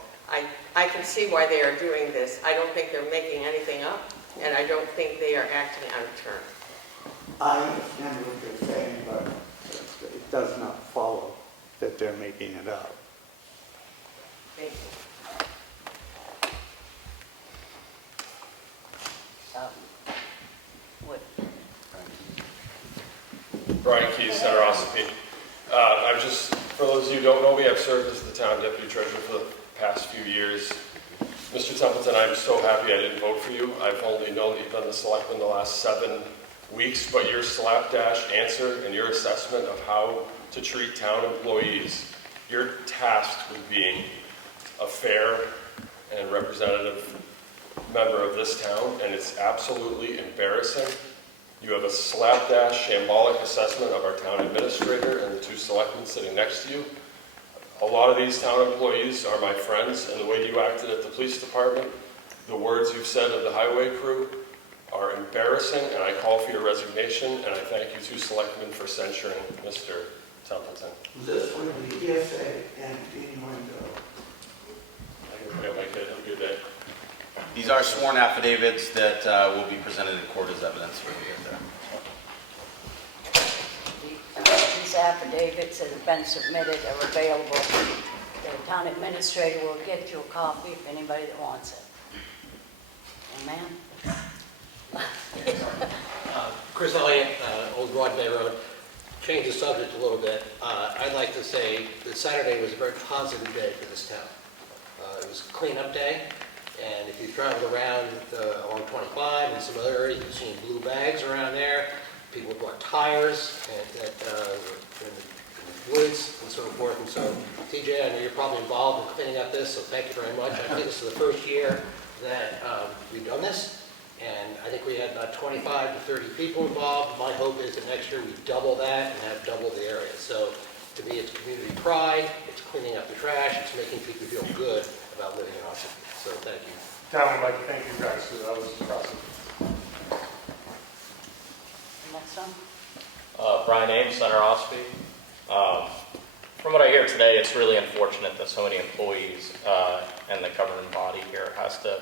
I can see why they are doing this. I don't think they're making anything up, and I don't think they are acting out of turn. I understand what you're saying, but it does not follow that they're making it up. Thank you. would. Brian Keys, Center Ossipee. I'm just, for those of you who don't know me, I've served as the town deputy treasurer for the past few years. Mr. Templeton, I'm so happy I didn't vote for you. I've only known that you've been the selectman the last 7 weeks, but your slapdash answer and your assessment of how to treat town employees, you're tasked with being a fair and representative member of this town, and it's absolutely embarrassing. You have a slapdash, shambolic assessment of our town administrator and the 2 selectmen sitting next to you. A lot of these town employees are my friends, and the way you acted at the police department, the words you've said of the highway crew are embarrassing, and I call for your resignation, and I thank you 2 selectmen for censuring Mr. Templeton. This would be hearsay and innuendo. Yeah, my kid, have a good day. These are sworn affidavits that will be presented in court as evidence for you there. These affidavits that have been submitted are available. The town administrator will get you a copy if anybody that wants it. Amen? Chris Elliott, Old Broadway Road. Change the subject a little bit. I'd like to say that Saturday was a very positive day for this town. It was a cleanup day, and if you traveled around along 25 and some other areas, you've seen blue bags around there. People brought tires in the woods and so forth. And so, TJ, I know you're probably involved in cleaning up this, so thank you very much. I think this is the first year that we've done this. And I think we had about 25 to 30 people involved. My hope is that next year we double that and have double the area. So to me, it's community pride, it's cleaning up the trash, it's making people feel good about living in Ossipee. So thank you. Town would like to thank you guys too, that was impressive. Next one? Brian Ames, Center Ossipee. From what I hear today, it's really unfortunate that so many employees and the governing body here has to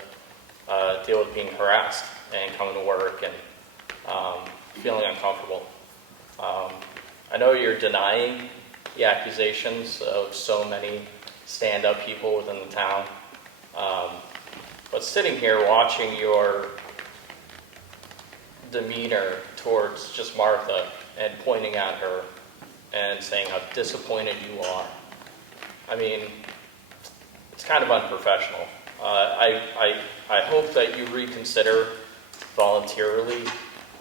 deal with being harassed and coming to work and feeling uncomfortable. I know you're denying the accusations of so many stand-up people within the town, but sitting here watching your demeanor towards just Martha and pointing at her and saying how disappointed you are, I mean, it's kind of unprofessional. I hope that you reconsider voluntarily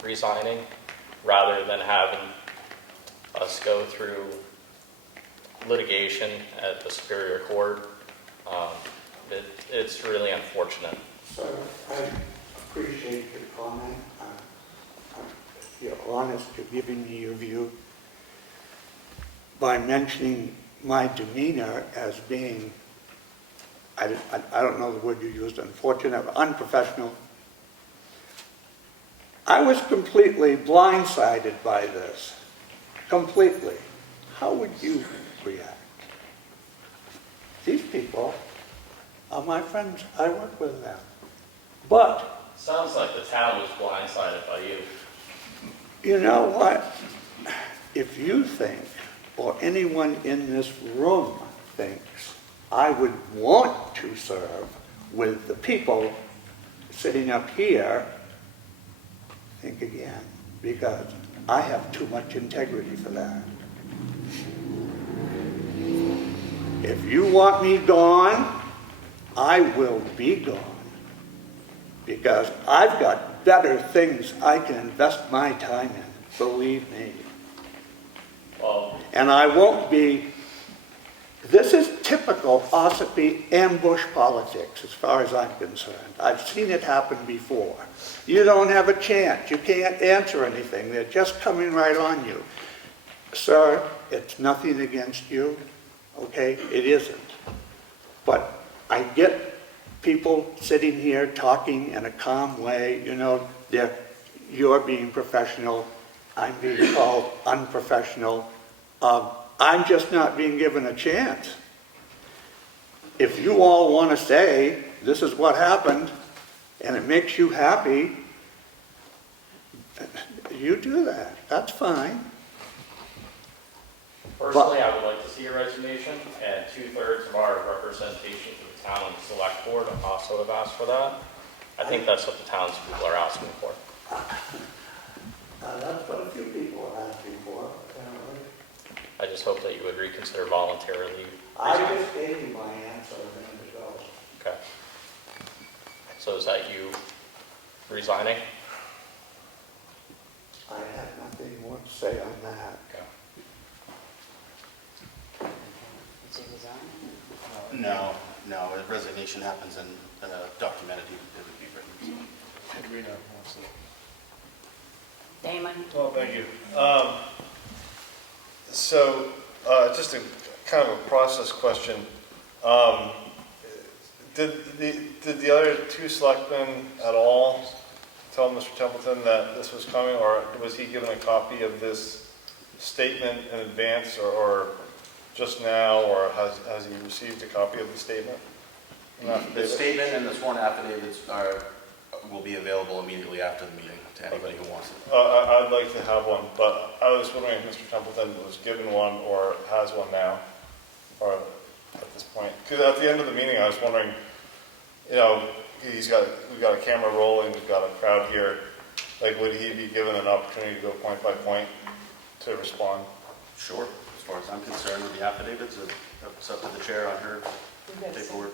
resigning rather than having us go through litigation at the Superior Court. It's really unfortunate. Sir, I appreciate your comment. You're honest, you're giving me your view. By mentioning my demeanor as being, I don't know the word you used, unfortunate, unprofessional. I was completely blindsided by this. Completely. How would you react? These people are my friends. I work with them. But Sounds like the town was blindsided by you. you know what? If you think, or anyone in this room thinks, I would want to serve with the people sitting up here, think again, because I have too much integrity for that. If you want me gone, I will be gone, because I've got better things I can invest my time in, believe me. Well, And I won't be. This is typical Ossipee ambush politics as far as I'm concerned. I've seen it happen before. You don't have a chance. You can't answer anything. They're just coming right on you. Sir, it's nothing against you, okay? It isn't. But I get people sitting here talking in a calm way. You know, you're being professional. I'm being called unprofessional. I'm just not being given a chance. If you all want to say, this is what happened, and it makes you happy, you do that. That's fine. personally, I would like to see a resignation, and 2/3 of our representation to the town and select board also have asked for that. I think that's what the townspeople are asking for. That's what a few people are asking for, apparently. I just hope that you would reconsider voluntarily I resigning. just gave you my answer a minute ago. Okay. So is that you resigning? I have nothing more to say on that. Okay. Is he resigning? No, a resignation happens in documented, it would be written. Damon? Well, thank you. So, just a kind of a process question. Did the other two selectmen at all tell Mr. Templeton that this was coming, or was he given a copy of this statement in advance, or just now, or has he received a copy of the statement? The statement and the sworn affidavits will be available immediately after the meeting to anybody who wants it. I'd like to have one, but I was wondering if Mr. Templeton was given one or has one now, or at this point. Because at the end of the meeting, I was wondering, you know, we've got a camera rolling, we've got a crowd here. Like, would he be given an opportunity to go point by point to respond? Sure, as far as I'm concerned with the affidavits, it's up to the chair on her paperwork.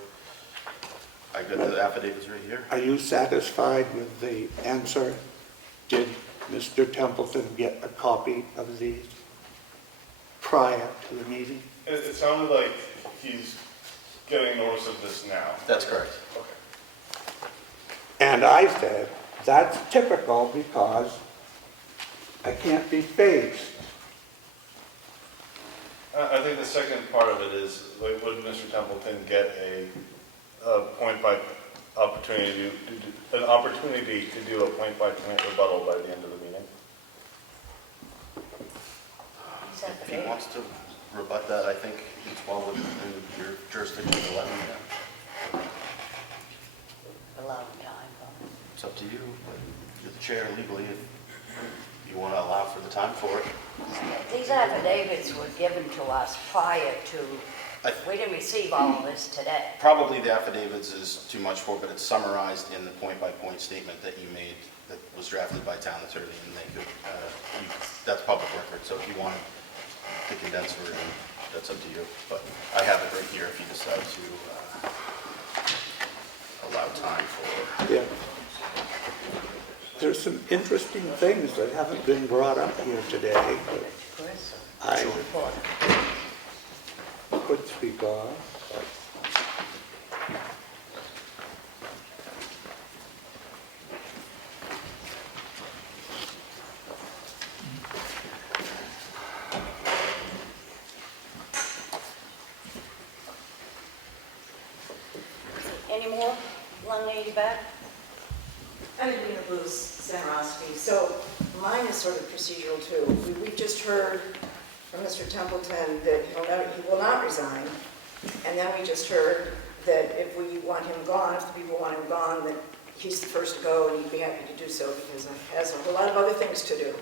I got the affidavits right here. Are you satisfied with the answer? Did Mr. Templeton get a copy of these prior to the meeting? It sounded like he's getting notice of this now. That's correct. Okay. And I said, that's typical because I can't be phased. I think the second part of it is, like, would Mr. Templeton get a point by opportunity to do a point by point rebuttal by the end of the meeting? If he wants to rebut that, I think it's well within your jurisdiction to let me know. Allow him time, though. It's up to you. You're the chair legally if you want to allow for the time for it. These affidavits were given to us prior to, we didn't receive all of this today. Probably the affidavits is too much for, but it's summarized in the point-by-point statement that you made that was drafted by town attorney, and they could, that's public record, so if you wanted the condensed version, that's up to you. But I have it right here if you decide to allow time for. Yeah. There's some interesting things that haven't been brought up here today, but I could speak on. Any more? One lady back? I'm Adina Blues, Center Ossipee. So mine is sort of procedural too. We've just heard from Mr. Templeton that he will not resign. And then we just heard that if we want him gone, if the people want him gone, that he's the first to go and he'd be happy to do so because he has a lot of other things to do.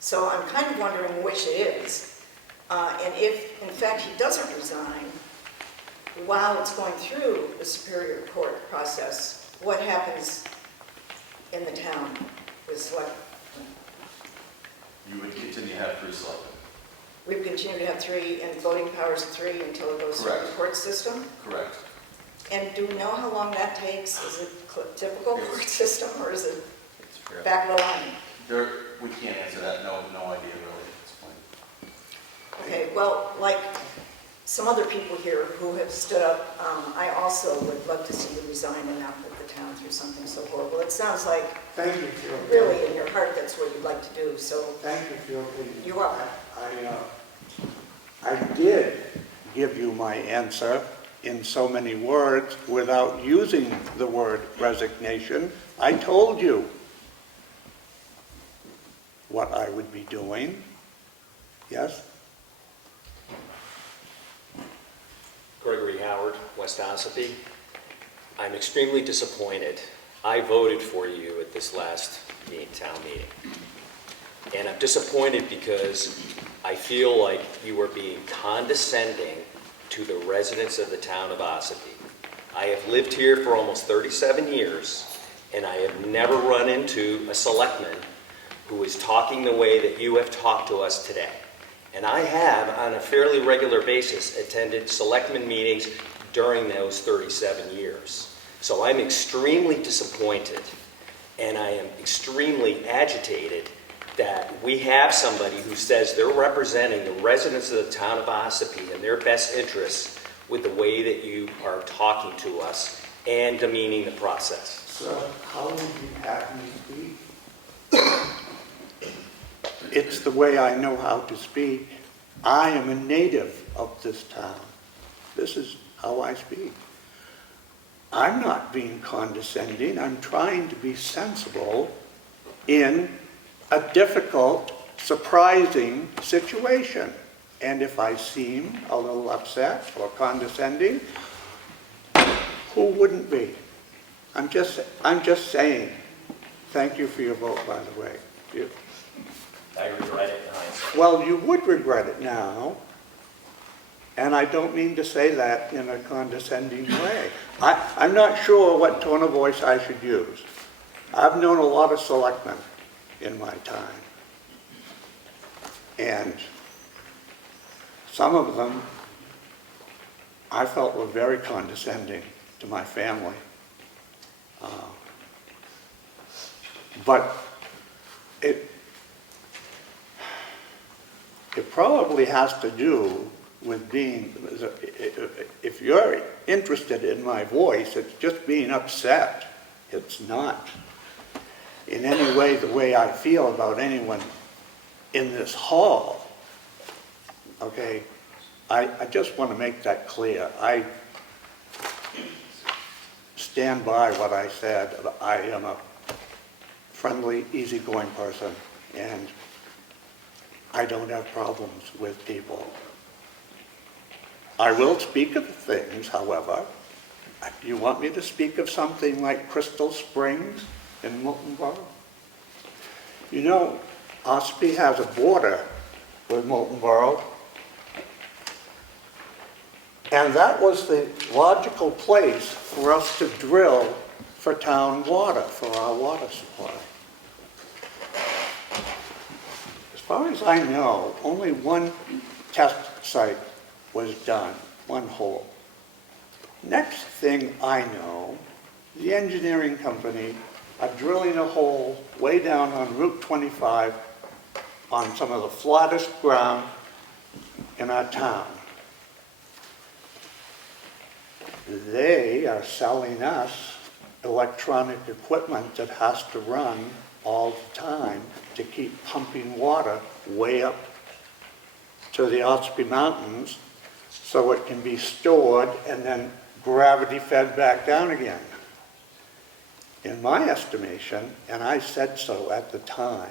So I'm kind of wondering which it is. And if, in fact, he doesn't resign, while it's going through the Superior Court process, what happens in the town with selectmen? You would continue to have 3 selectmen. We would continue to have 3 and voting powers of 3 until it goes through the court system? Correct. And do we know how long that takes? Is it typical court system or is it back of the line? We can't answer that. No idea really at this point. Okay, well, like some other people here who have stood up, I also would love to see you resign and not put the town through something so horrible. It sounds like Thank you for your really in your heart that's what you'd like to do, so. Thank you for your opinion. You're welcome. I did give you my answer in so many words without using the word resignation. I told you what I would be doing. Yes? Gregory Howard, West Ossipee. I'm extremely disappointed. I voted for you at this last town meeting. And I'm disappointed because I feel like you are being condescending to the residents of the town of Ossipee. I have lived here for almost 37 years, And I have never run into a selectman who is talking the way that you have talked to us today. And I have, on a fairly regular basis, attended selectmen meetings during those 37 years. So I'm extremely disappointed, and I am extremely agitated that we have somebody who says they're representing the residents of the town of Ossipee and their best interests with the way that you are talking to us and demeaning the process. Sir, how would you have me speak? It's the way I know how to speak. I am a native of this town. This is how I speak. I'm not being condescending. I'm trying to be sensible in a difficult, surprising situation. And if I seem a little upset or condescending, who wouldn't be? I'm just saying. Thank you for your vote, by the way. I regret it in hindsight. Well, you would regret it now, and I don't mean to say that in a condescending way. I'm not sure what tone of voice I should use. I've known a lot of selectmen in my time, and some of them I felt were very condescending to my family. But it probably has to do with being, if you're interested in my voice, it's just being upset. It's not in any way the way I feel about anyone in this hall. Okay, I just want to make that clear. I stand by what I said. I am a friendly, easygoing person, and I don't have problems with people. I will speak of things, however. You want me to speak of something like Crystal Springs in Milton Borough? You know, Ossipee has a border with Milton Borough, and that was the logical place for us to drill for town water, for our water supply. As far as I know, only one test site was done, one hole. Next thing I know, the engineering company are drilling a hole way down on Route 25 on some of the flattest ground in our town. They are selling us electronic equipment that has to run all the time to keep pumping water way up to the Ossipee Mountains so it can be stored and then gravity fed back down again. In my estimation, and I said so at the time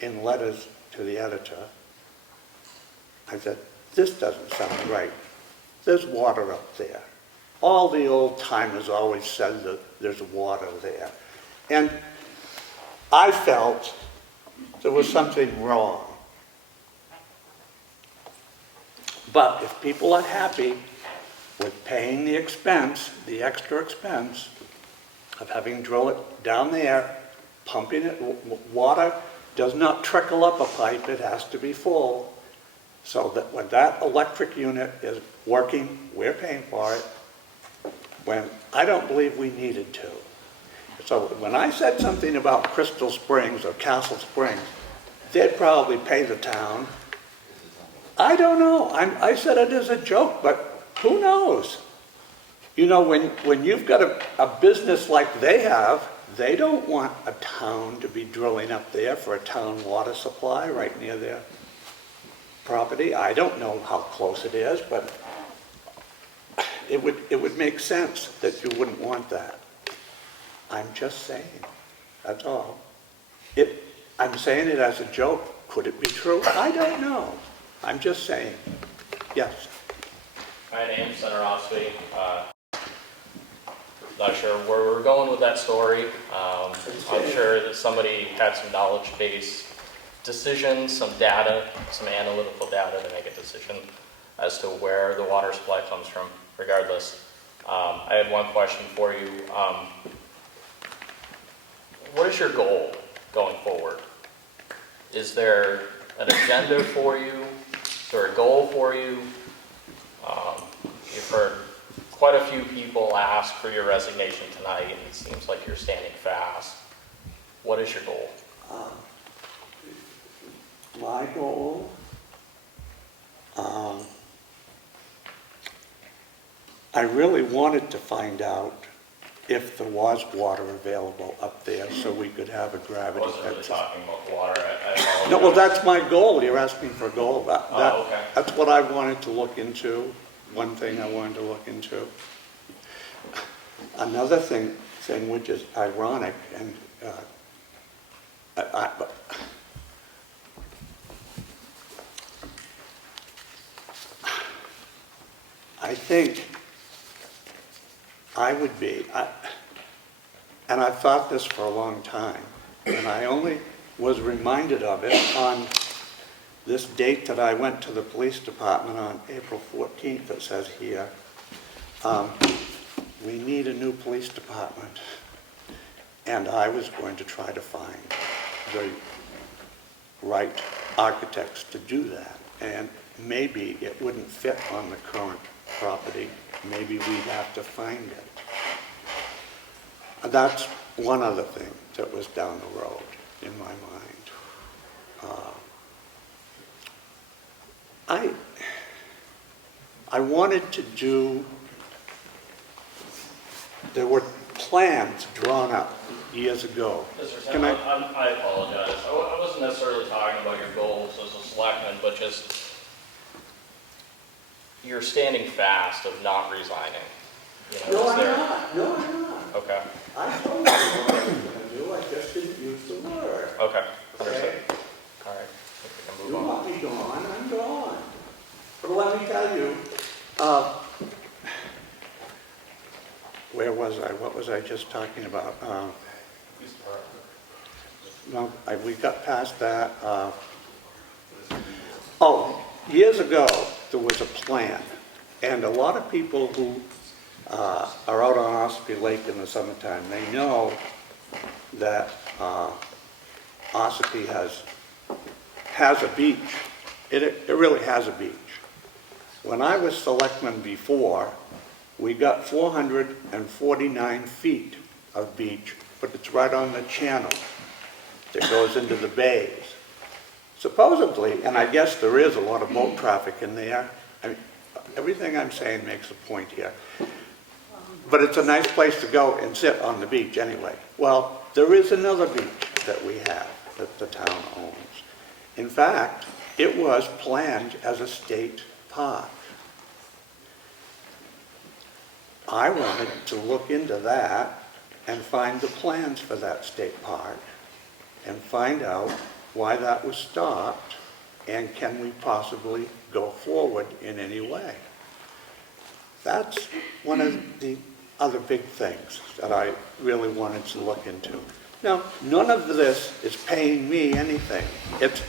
in letters to the editor, I said, this doesn't sound right. There's water up there. All the old timers always said that there's water there. And I felt there was something wrong. But if people are happy with paying the expense, the extra expense of having drill it down there, pumping it, water does not trickle up a pipe, it has to be full. So that when that electric unit is working, we're paying for it, when I don't believe we needed to. So when I said something about Crystal Springs or Castle Springs, they'd probably pay the town. I don't know. I said it as a joke, but who knows? You know, when you've got a business like they have, they don't want a town to be drilling up there for a town water supply right near their property. I don't know how close it is, but it would make sense that you wouldn't want that. I'm just saying, that's all. I'm saying it as a joke. Could it be true? I don't know. I'm just saying. Yes. My name's Senator Ossipee. Not sure where we're going with that story. I'm sure that somebody had some knowledge-based decisions, some data, some analytical data to make a decision as to where the water supply comes from, regardless. I had one question for you. what is your goal going forward? Is there an agenda for you? Is there a goal for you? You've heard quite a few people ask for your resignation tonight, and it seems like you're standing fast. What is your goal? My goal, I really wanted to find out if there was water available up there so we could have a I gravity wasn't really fence. talking about water. I apologize. No, well, that's my goal. You're asking for a goal. Okay. That's what I wanted to look into, one thing I wanted to look into. Another thing which is ironic, and I think I would be, and I've thought this for a long time, and I only was reminded of it on this date that I went to the police department on April 14th, it says here, we need a new police department. And I was going to try to find the right architects to do that. And maybe it wouldn't fit on the current property. Maybe we'd have to find it. That's one other thing that was down the road in my mind. I wanted to do, there were plans drawn up years ago. Mr. Can Tim, I apologize. I wasn't necessarily talking about your goals as a selectman, but just you're standing fast of not resigning. You know, No, is I'm there- not. No, I'm not. Okay, I told you what I was going to do, I just didn't use the word. okay, understood. Okay? All right, I think we can You move on. want me gone, I'm gone. But let me tell you, where was I? What was I just talking about? No, we got past that. Years ago, there was a plan, and a lot of people who are out on Ossipee Lake in the summertime, they know that Ossipee has a beach. It really has a beach. When I was selectman before, we got 449 feet of beach, but it's right on the channel that goes into the bays. Supposedly, and I guess there is a lot of boat traffic in there. I mean, everything I'm saying makes a point here. But it's a nice place to go and sit on the beach anyway. Well, there is another beach that we have that the town owns. In fact, it was planned as a state park. I wanted to look into that and find the plans for that state park and find out why that was stopped and can we possibly go forward in any way. That's one of the other big things that I really wanted to look into. Now, none of this is paying me anything. It's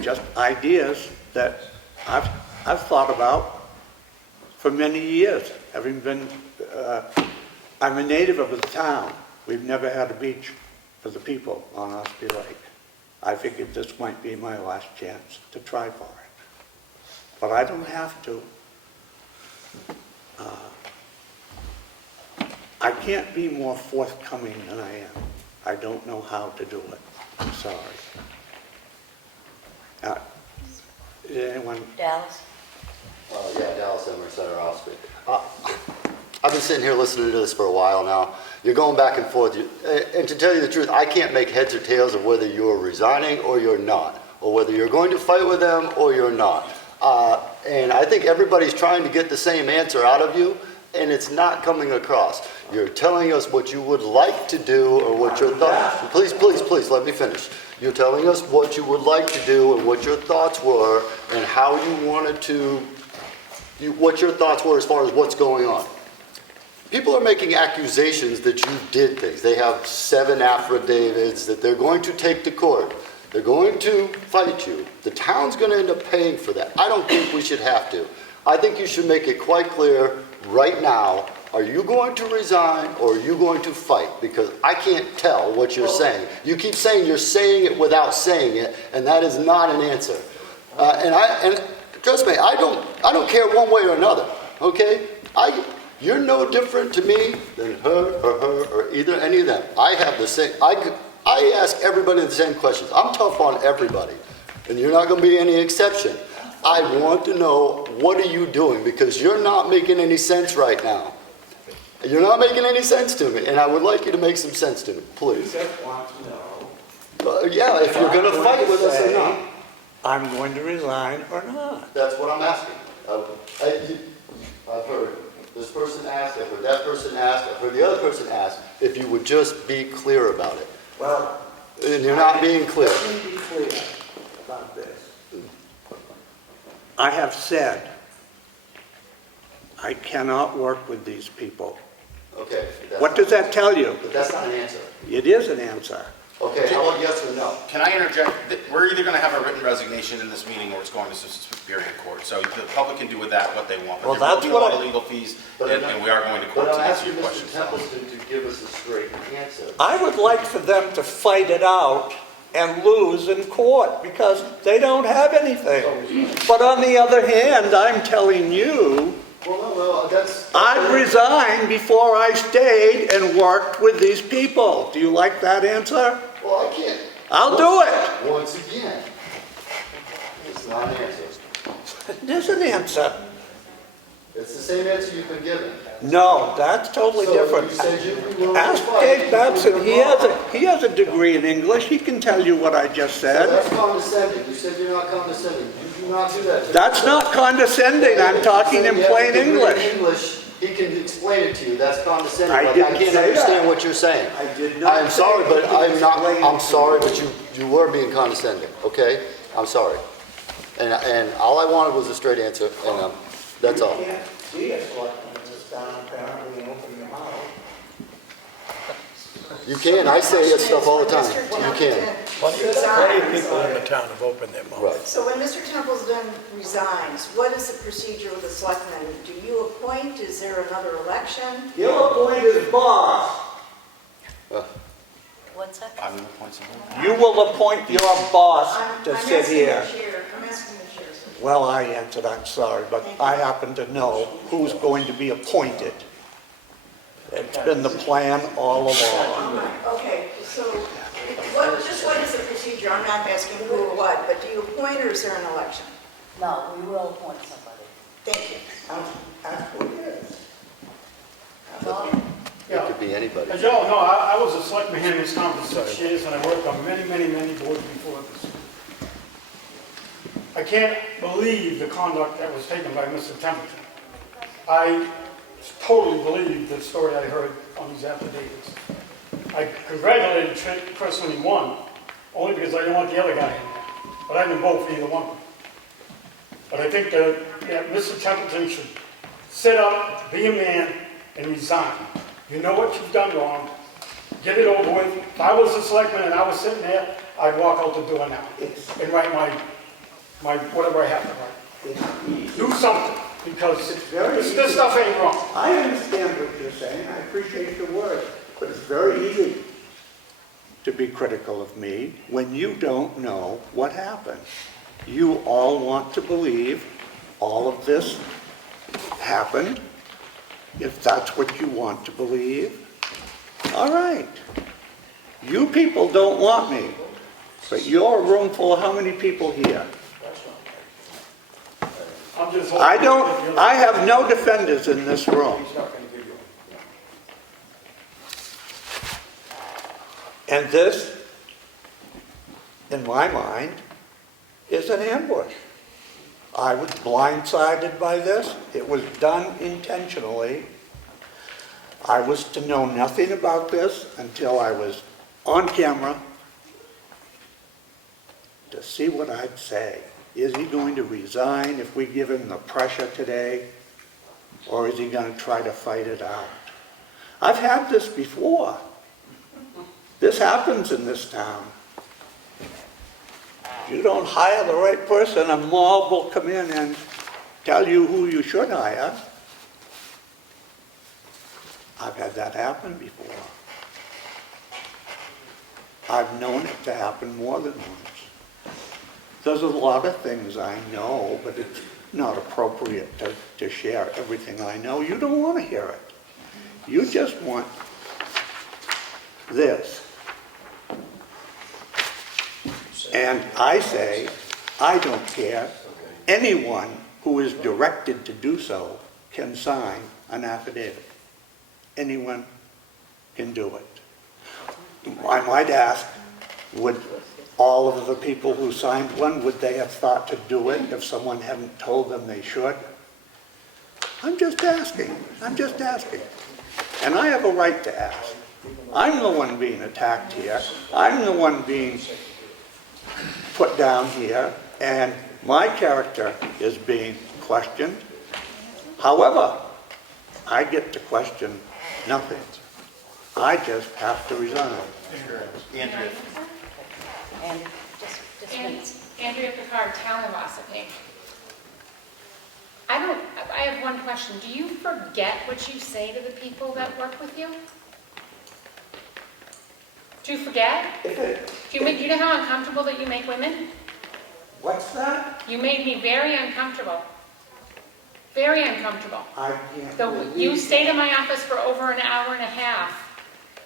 just ideas that I've thought about for many years, having been, I'm a native of the town. We've never had a beach for the people on Ossipee Lake. I figured this might be my last chance to try for it. But I don't have to. I can't be more forthcoming than I am. I don't know how to do it. I'm sorry. Did anyone? Dallas? Yeah, Dallas Emery, Center Ossipee. I've been sitting here listening to this for a while now. You're going back and forth. And to tell you the truth, I can't make heads or tails of whether you're resigning or you're not, or whether you're going to fight with them or you're not. And I think everybody's trying to get the same answer out of you, and it's not coming across. You're telling us what you would like to do or what your thoughts. Please, let me finish. You're telling us what you would like to do and what your thoughts were and how you wanted to, what your thoughts were as far as what's going on. People are making accusations that you did things. They have 7 affidavits that they're going to take to court. They're going to fight you. The town's going to end up paying for that. I don't think we should have to. I think you should make it quite clear right now, are you going to resign or are you going to fight? Because I can't tell what you're saying. You keep saying you're saying it without saying it, and that is not an answer. And trust me, I don't care one way or another, okay? You're no different to me than her or either any of them. I have the same, I ask everybody the same questions. I'm tough on everybody, and you're not going to be any exception. I want to know, what are you doing? Because you're not making any sense right now. You're not making any sense to me, and I would like you to make some sense to me, please. You just want to know. Yeah, if you're going to fight with us or not. I'm going to resign or not. That's what I'm asking. I've heard this person ask, I've heard that person ask, I've heard the other person ask, if you would just be clear about it. Well, And you're not being clear. let me be clear about this. I have said I cannot work with these people. Okay. What does that tell you? But that's not an answer. It is an answer. Okay, how about yes or no? Can I interject? We're either going to have a written resignation in this meeting or it's going to Superior Court. So the public can do with that what they want. Well, But there will that's be a what lot I- of legal fees, But and we are going to court But to I'm answer asking your Mr. questions. Templeton to give us a straight answer. I would like for them to fight it out and lose in court because they don't have anything. But on the other hand, I'm telling you, Well, that's... I'd resign before I stayed and worked with these people. Do you like that answer? Well, I can't. I'll do it. Once again, it's not an answer. It is an answer. It's the same answer you've been given. No, that's totally So different. you said you'd be willing to Ask fight. Dave Babson. He has a degree in English. He can tell you what I just So said. that's condescending. You said you're not condescending. You do not do that to me. That's not condescending. I'm talking in You said plain you have a degree in English. He can explain it to you. That's condescending. I Like, didn't can't say understand that. what you're saying. I did not I'm sorry, say but he could I'm not. explain I'm it to sorry, me. but you were being condescending. Okay, I'm sorry. And all I wanted was a straight answer, and that's all. You can't be a selectman in this town apparently and open your mouth. You can. I say that stuff all the time. Mr. You can. Templeton resigns, town have opened their mouth. Right. So when Mr. Templeton resigns, what is the procedure with the selectmen? Do you appoint? Is there another election? He'll appoint his boss. What's that? I'm going to appoint someone. You will appoint your boss to I'm sit asking here. the chair. I'm asking the chair. Well, I answered, I'm sorry, but I happen to know who's going to be appointed. It's been the plan all along. Okay, so what is the procedure? I'm not asking who or what, but do you appoint or is there an election? No, we will appoint somebody. Thank you. It could be anybody. As you all know, I was a selectman here in this town for 6 years, and I worked on many boards before this. I can't believe the conduct that was taken by Mr. Templeton. I totally believe the story I heard on these affidavits. I congratulated Chris when he won, only because I didn't want the other guy in there. But I didn't vote for either one of them. But I think that Mr. Templeton should sit up, be a man, and resign. You know what you've done wrong. Get it over with. If I was a selectman and I was sitting there, I'd walk out the door now and write my whatever I have to write. Do something, because this stuff ain't wrong. I understand what you're saying, I appreciate your words, but it's very easy to be critical of me when you don't know what happened. You all want to believe all of this happened. If that's what you want to believe, all right. You people don't want me, but you're a room full of how many people here? I have no defenders in this room. And this, in my mind, is an ambush. I was blindsided by this. It was done intentionally. I was to know nothing about this until I was on camera to see what I'd say. Is he going to resign if we give him the pressure today? Or is he going to try to fight it out? I've had this before. This happens in this town. If you don't hire the right person, a mob will come in and tell you who you should hire. I've had that happen before. I've known it to happen more than once. There's a lot of things I know, but it's not appropriate to share everything I know. You don't want to hear it. You just want this. And I say, I don't care. Anyone who is directed to do so can sign an affidavit. Anyone can do it. I might ask, would all of the people who signed one, would they have thought to do it if someone hadn't told them they should? I'm just asking. I'm just asking. And I have a right to ask. I'm the one being attacked here. I'm the one being put down here, and my character is being questioned. However, I get to question nothing. I just have to resign. Andrea. And just minutes. Andrea Picard, Town of Ossipee. I have one question. Do you forget what you say to the people that work with you? Do you forget? Do you know how uncomfortable that you make women? What's that? You made me very uncomfortable. Very uncomfortable. I can't You stayed in my office for over an hour and a half.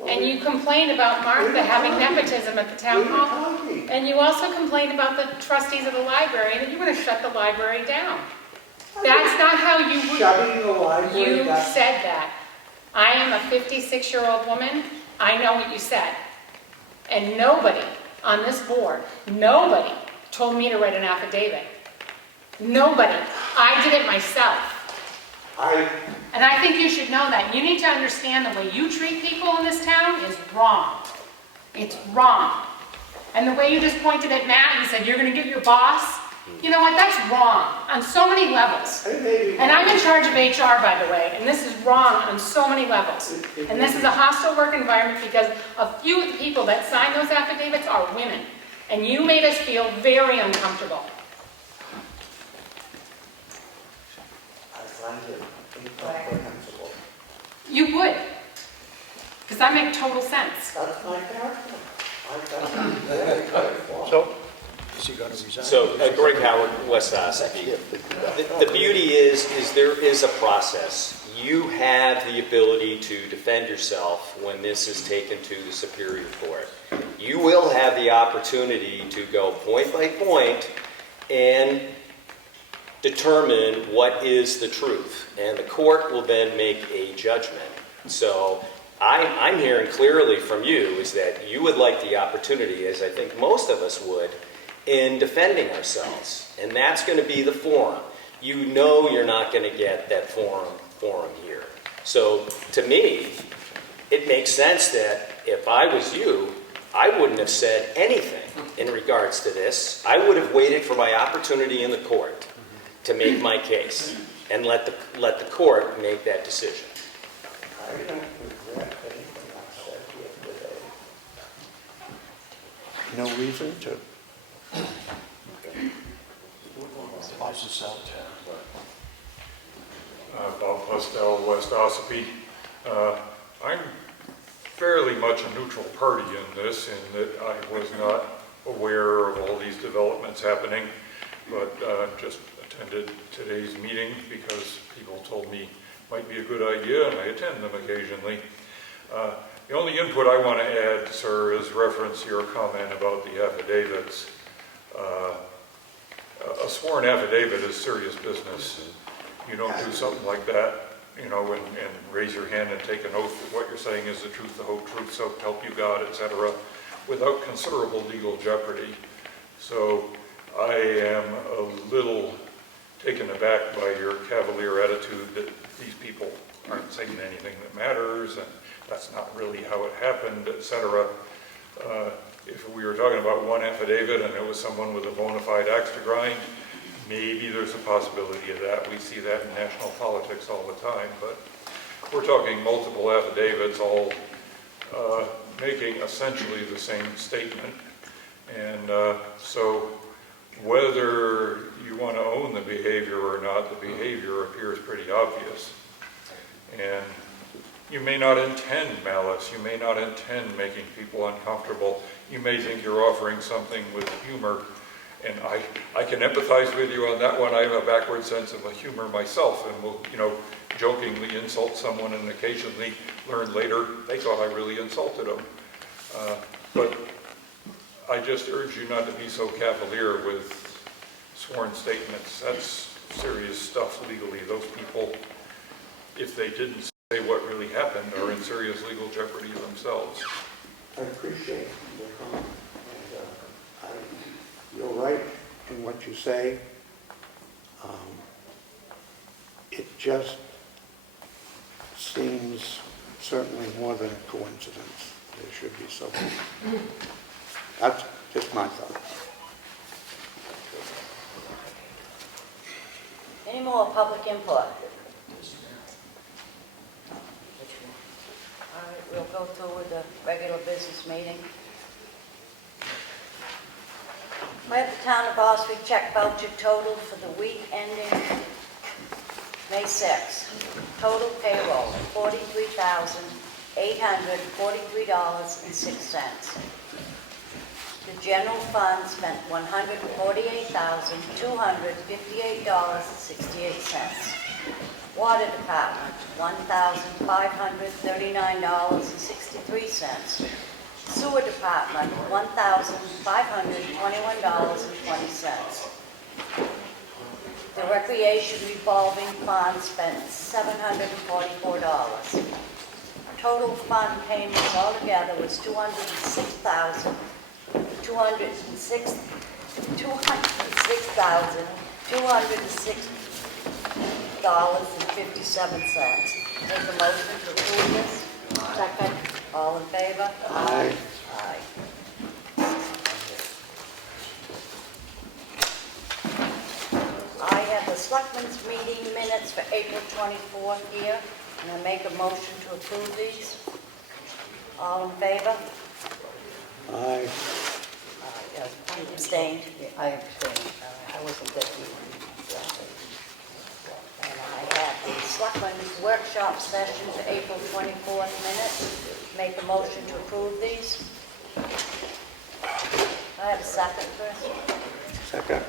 And you complained about Martha having nepotism at the town hall. And you also complained about the trustees of the library, and that you were going to shut the library down. That's not how you would. Shutting the library You down. said that. I am a 56-year-old woman. I know what you said. And nobody on this board, nobody told me to write an affidavit. Nobody. I did it myself. And I think you should know that. You need to understand the way you treat people in this town is wrong. It's wrong. And the way you just pointed at Matt and said, you're going to get your boss, you know what, that's wrong on so many levels. And I'm in charge of HR, by the way, and this is wrong on so many levels. And this is a hostile work environment because a few of the people that sign those affidavits are women. And you made us feel very uncomfortable. I find it incomprehensible. You would. Because that makes total sense. That's my character. So, is he going to resign? So, Greg Howard, West Ossipee. The beauty is there is a process. You have the ability to defend yourself when this is taken to the Superior Court. You will have the opportunity to go point by point and determine what is the truth. And the court will then make a judgment. So I'm hearing clearly from you is that you would like the opportunity, as I think most of us would, in defending ourselves. And that's going to be the forum. You know you're not going to get that forum here. So to me, it makes sense that if I was you, I wouldn't have said anything in regards to this. I would have waited for my opportunity in the court to make my case and let the court make that decision. I don't regret anything I said yesterday. No reason to. Bob Postel, West Ossipee. I'm fairly much a neutral party in this, in that I was not aware of all these developments happening, but just attended today's meeting because people told me it might be a good idea, and I attend them occasionally. The only input I want to add, sir, is reference your comment about the affidavits. A sworn affidavit is serious business. You don't do something like that, you know, and raise your hand and take an oath that what you're saying is the truth, the whole truth, so help you God, etc., without considerable legal jeopardy. So I am a little taken aback by your cavalier attitude that these people aren't saying anything that matters, and that's not really how it happened, etc. If we were talking about one affidavit and it was someone with a bona fide axe to grind, maybe there's a possibility of that. We see that in national politics all the time, but we're talking multiple affidavits all making essentially the same statement. And so Whether you want to own the behavior or not, the behavior appears pretty obvious. And you may not intend malice, you may not intend making people uncomfortable, you may think you're offering something with humor, and I can empathize with you on that one. I have a backward sense of humor myself, and will, jokingly insult someone and occasionally learn later they thought I really insulted them. But I just urge you not to be so cavalier with sworn statements. That's serious stuff legally. Those people, if they didn't say what really happened, are in serious legal jeopardy themselves. I appreciate your comment. And, you're right in what you say. It just seems certainly more than a coincidence. There should be something. That's just my thought. Any more public input? All right, we'll go through with the regular business meeting. I have the Town of Ossipee check voucher total for the week ending May 6th. Total payroll, $43,843.06. The general fund spent $148,258.68. Water department, $1,539.63. Sewer department, $1,521.20. The recreation revolving fund spent $744. Total fund payments altogether was $206,257. Make a motion to approve this. Second. All in favor? Aye. Aye. I have the Selectmen's meeting minutes for April 24th here, and I make a motion to approve these. All in favor? Aye. Yes, abstained. I abstain. I wasn't there either. And I have the Selectmen's workshop session for April 24th minutes. Make a motion to approve these. I have a second first. Second.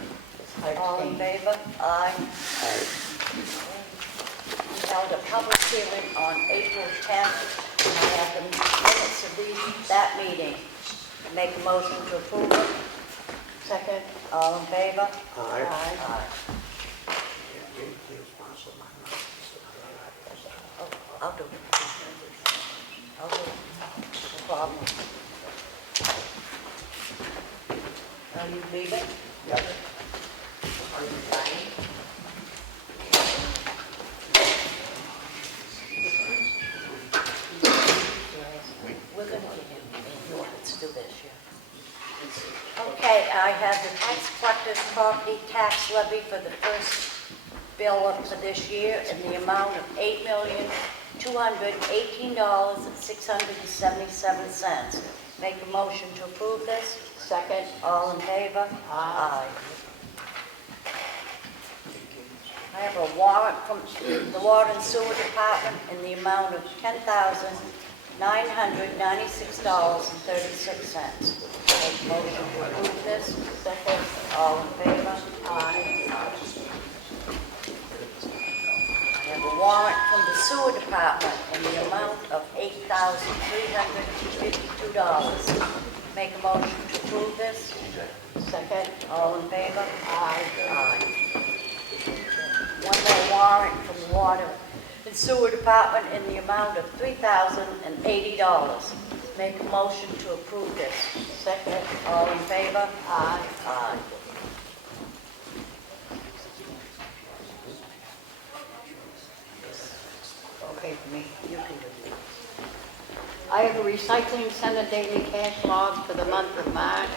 All in favor? Aye. Aye. We held a public hearing on April 10th, and I have the minutes of that meeting. Make a motion to approve it. Second. All in favor? Aye. Aye. Oh, I'll do it. I'll do it. No problem. Are you leaving? Yep. Are you signing? We're going to get him. Let's do this, yeah. Okay, I have the tax collector's property tax levy for the first bill for this year in the amount of $8,218,677. Make a motion to approve this. Second. All in favor? Aye. I have a warrant from the Water and Sewer Department in the amount of $10,996.36. Make a motion to approve this. Second. All in favor? Aye. I have a warrant from the Sewer Department in the amount of $8,352. Make a motion to approve this. Second. All in favor? Aye. Aye. One more warrant from the Water and Sewer Department in the amount of $3,080. Make a motion to approve this. Second. All in favor? Aye. Aye. Okay for me. You can do it. I have a recycling center daily cash log for the month of March.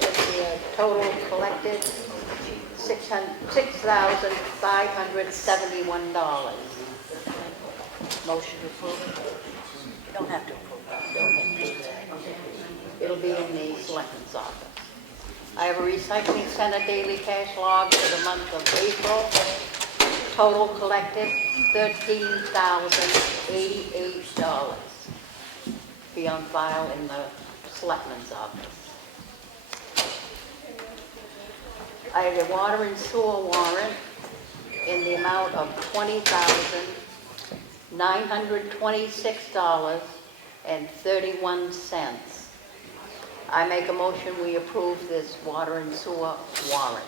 Let's see, total collected, $6,571. Motion to approve it. You don't have to approve it. Okay. It'll be in the Selectmen's office. I have a recycling center daily cash log for the month of April. Total collected, $13,088. Be on file in the Selectmen's office. I have a water and sewer warrant in the amount of $20,926.31. I make a motion we approve this water and sewer warrant.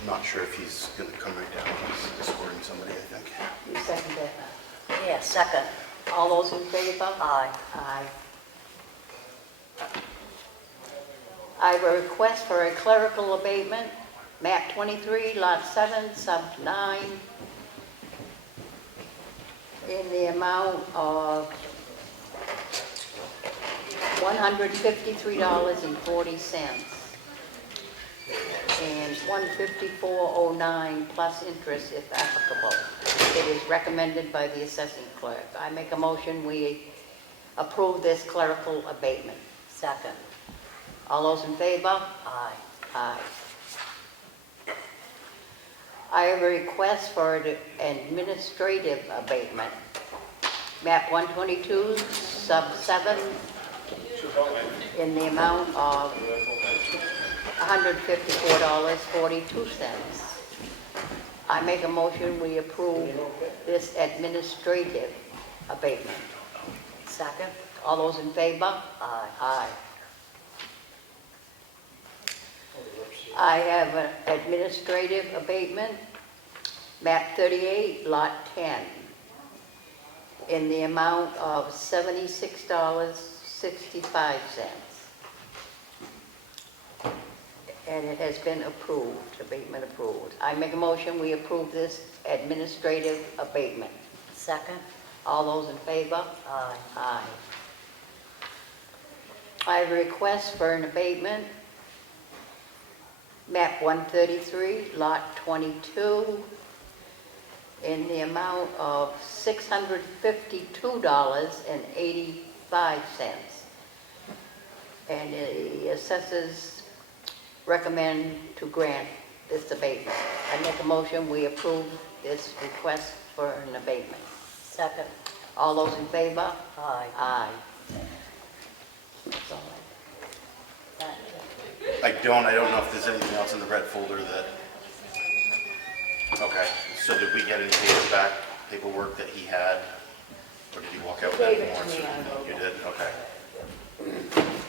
I'm not sure if he's gonna come right down, he's escorting somebody, I think. You second that? Yeah, second. All those in favor? Aye. Aye. I have a request for a clerical abatement, map 23, lot 7, sub 9, in the amount of $153.40 and $154.09 plus interest if applicable. It is recommended by the assessing clerk. I make a motion we approve this clerical abatement. Second. All those in favor? Aye. Aye. I have a request for an administrative abatement. Map 122, sub 7, in the amount of $154.42. I make a motion we approve this administrative abatement. Second. All those in favor? Aye. Aye. I have an administrative abatement, map 38, lot 10, in the amount of $76.65. And it has been approved, abatement approved. I make a motion we approve this administrative abatement. Second. All those in favor? Aye. Aye. I have a request for an abatement, map 133, lot 22, in the amount of $652.85. And the assessors recommend to grant this abatement. I make a motion we approve this request for an abatement. Second. All those in favor? Aye. Aye. That's all I don't know if there's anything else in the red folder that, okay, so did we get any paperwork that he had? Or did he walk out with that Gave it to warrant? me, I wrote You it. did, okay.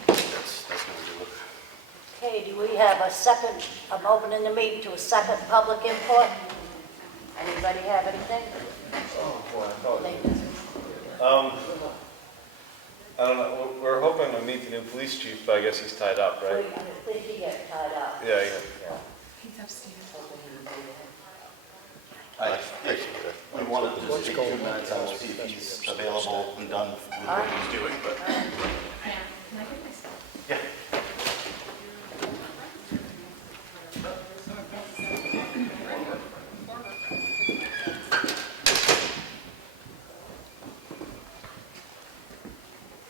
That's gonna do it. Okay, do we have a second, I'm opening the meeting to a second public input. Anybody have anything? I don't know, we're hoping to meet the new police chief, but I guess he's tied up, right? Please, you get tied up. Yeah. He's upstairs. We wanted to just take 2 minutes and see if he's available and done with what he's doing, but. Yeah.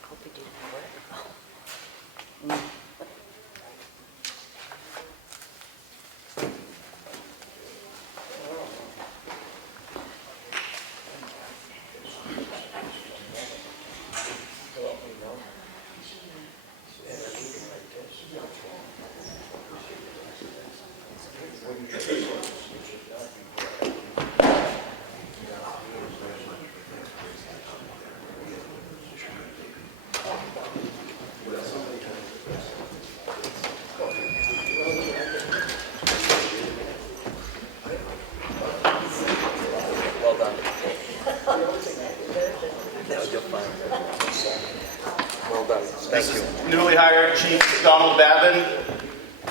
Hope you didn't work. Well done. Well done. Thank you. Newly hired Chief Donald Babin,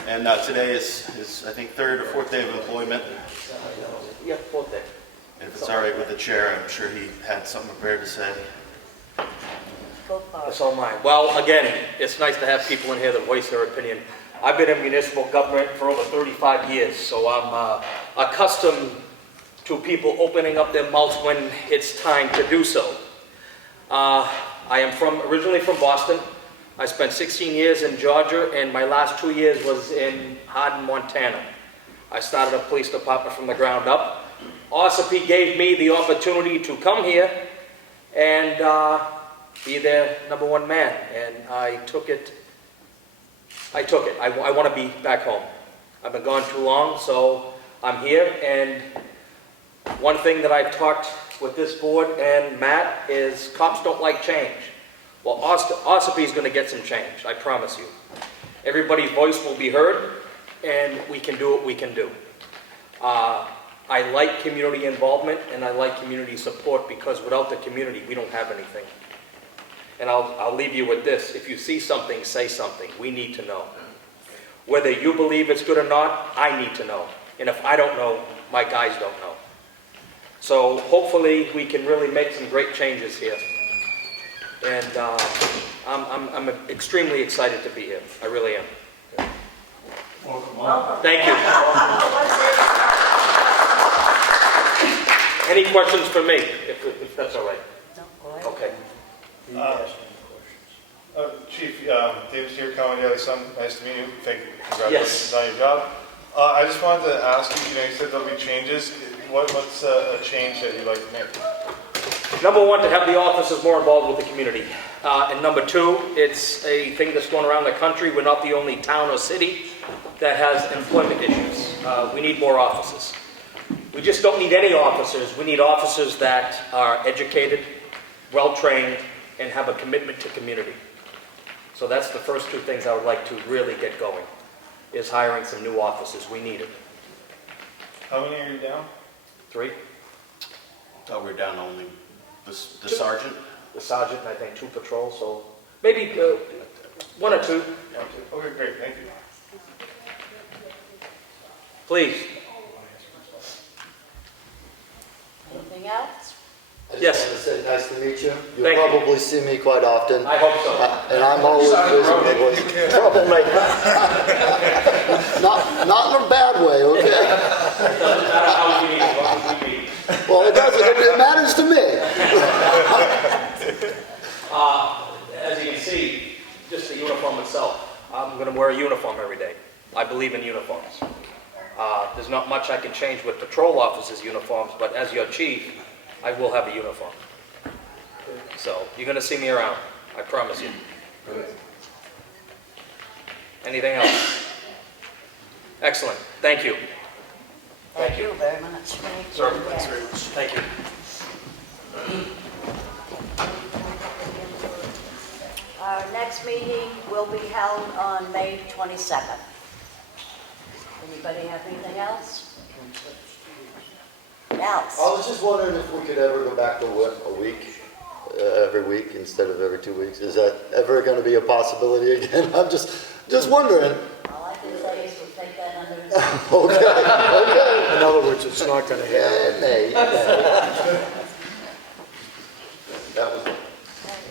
and today is his, I think, 3rd or 4th day of employment. Yeah, 4th day. And if it's all right with the chair, I'm sure he had something prepared to say. Go for it. That's all mine. Well, again, it's nice to have people in here that voice their opinion. I've been in municipal government for over 35 years, so I'm accustomed to people opening up their mouths when it's time to do so. I am originally from Boston. I spent 16 years in Georgia, and my last 2 years was in Hardin, Montana. I started a police department from the ground up. Ossipee gave me the opportunity to come here and be their #1 man, and I took it. I want to be back home. I've been gone too long, so I'm here, and one thing that I've talked with this board and Matt is cops don't like change. Well, Ossipee is going to get some change, I promise you. Everybody's voice will be heard, and we can do what we can do. I like community involvement, and I like community support, because without the community, we don't have anything. And I'll leave you with this. If you see something, say something. We need to know. Whether you believe it's good or not, I need to know. And if I don't know, my guys don't know. So hopefully we can really make some great changes here. And I'm extremely excited to be here. I really am. Welcome. Thank you. Any questions for me, if that's all right? Okay. Chief, David here, Comeau Daily Sun. Nice to meet you. Congratulations on your job. I just wanted to ask you, you said there'll be changes. What's a change that you'd like to make? #1, to have the officers more involved with the community. And #2, it's a thing that's going around the country. We're not the only town or city that has employment issues. We need more officers. We just don't need any officers. We need officers that are educated, well-trained, and have a commitment to community. So that's the first 2 things I would like to really get going, is hiring some new officers. We need it. How many are you down? 3. Thought we were down only the sergeant? The sergeant, and I think 2 patrols, so maybe 1 or 2. Okay, great. Thank you. Please. Anything else? I just Yes. want to say nice to meet you. You'll Thank you. probably see me quite often. I hope so. And I'm always busy with troublemaker. Not in a bad way, okay? It doesn't matter how we meet, as long as we meet. Well, it doesn't. It matters to me. As you can see, just the uniform itself. I'm going to wear a uniform every day. I believe in uniforms. There's not much I can change with patrol officers' uniforms, but as your chief, I will have a uniform. So you're going to see me around. I promise you. Anything else? Excellent. Thank you. Thank you very much. Sir, thanks very much. Thank you. Our next meeting will be held on May 27th. Anybody have anything else? Else? I was just wondering if we could ever go back to a week, every week instead of every 2 weeks. Is that ever going to be a possibility again? I'm just wondering. All I can say is we'll take that under Okay. In other words, it's not going to happen. It may. That was.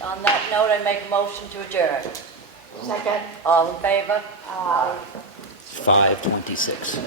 On that note, I make a motion to adjourn. Second. All in favor? Aye. 5:26.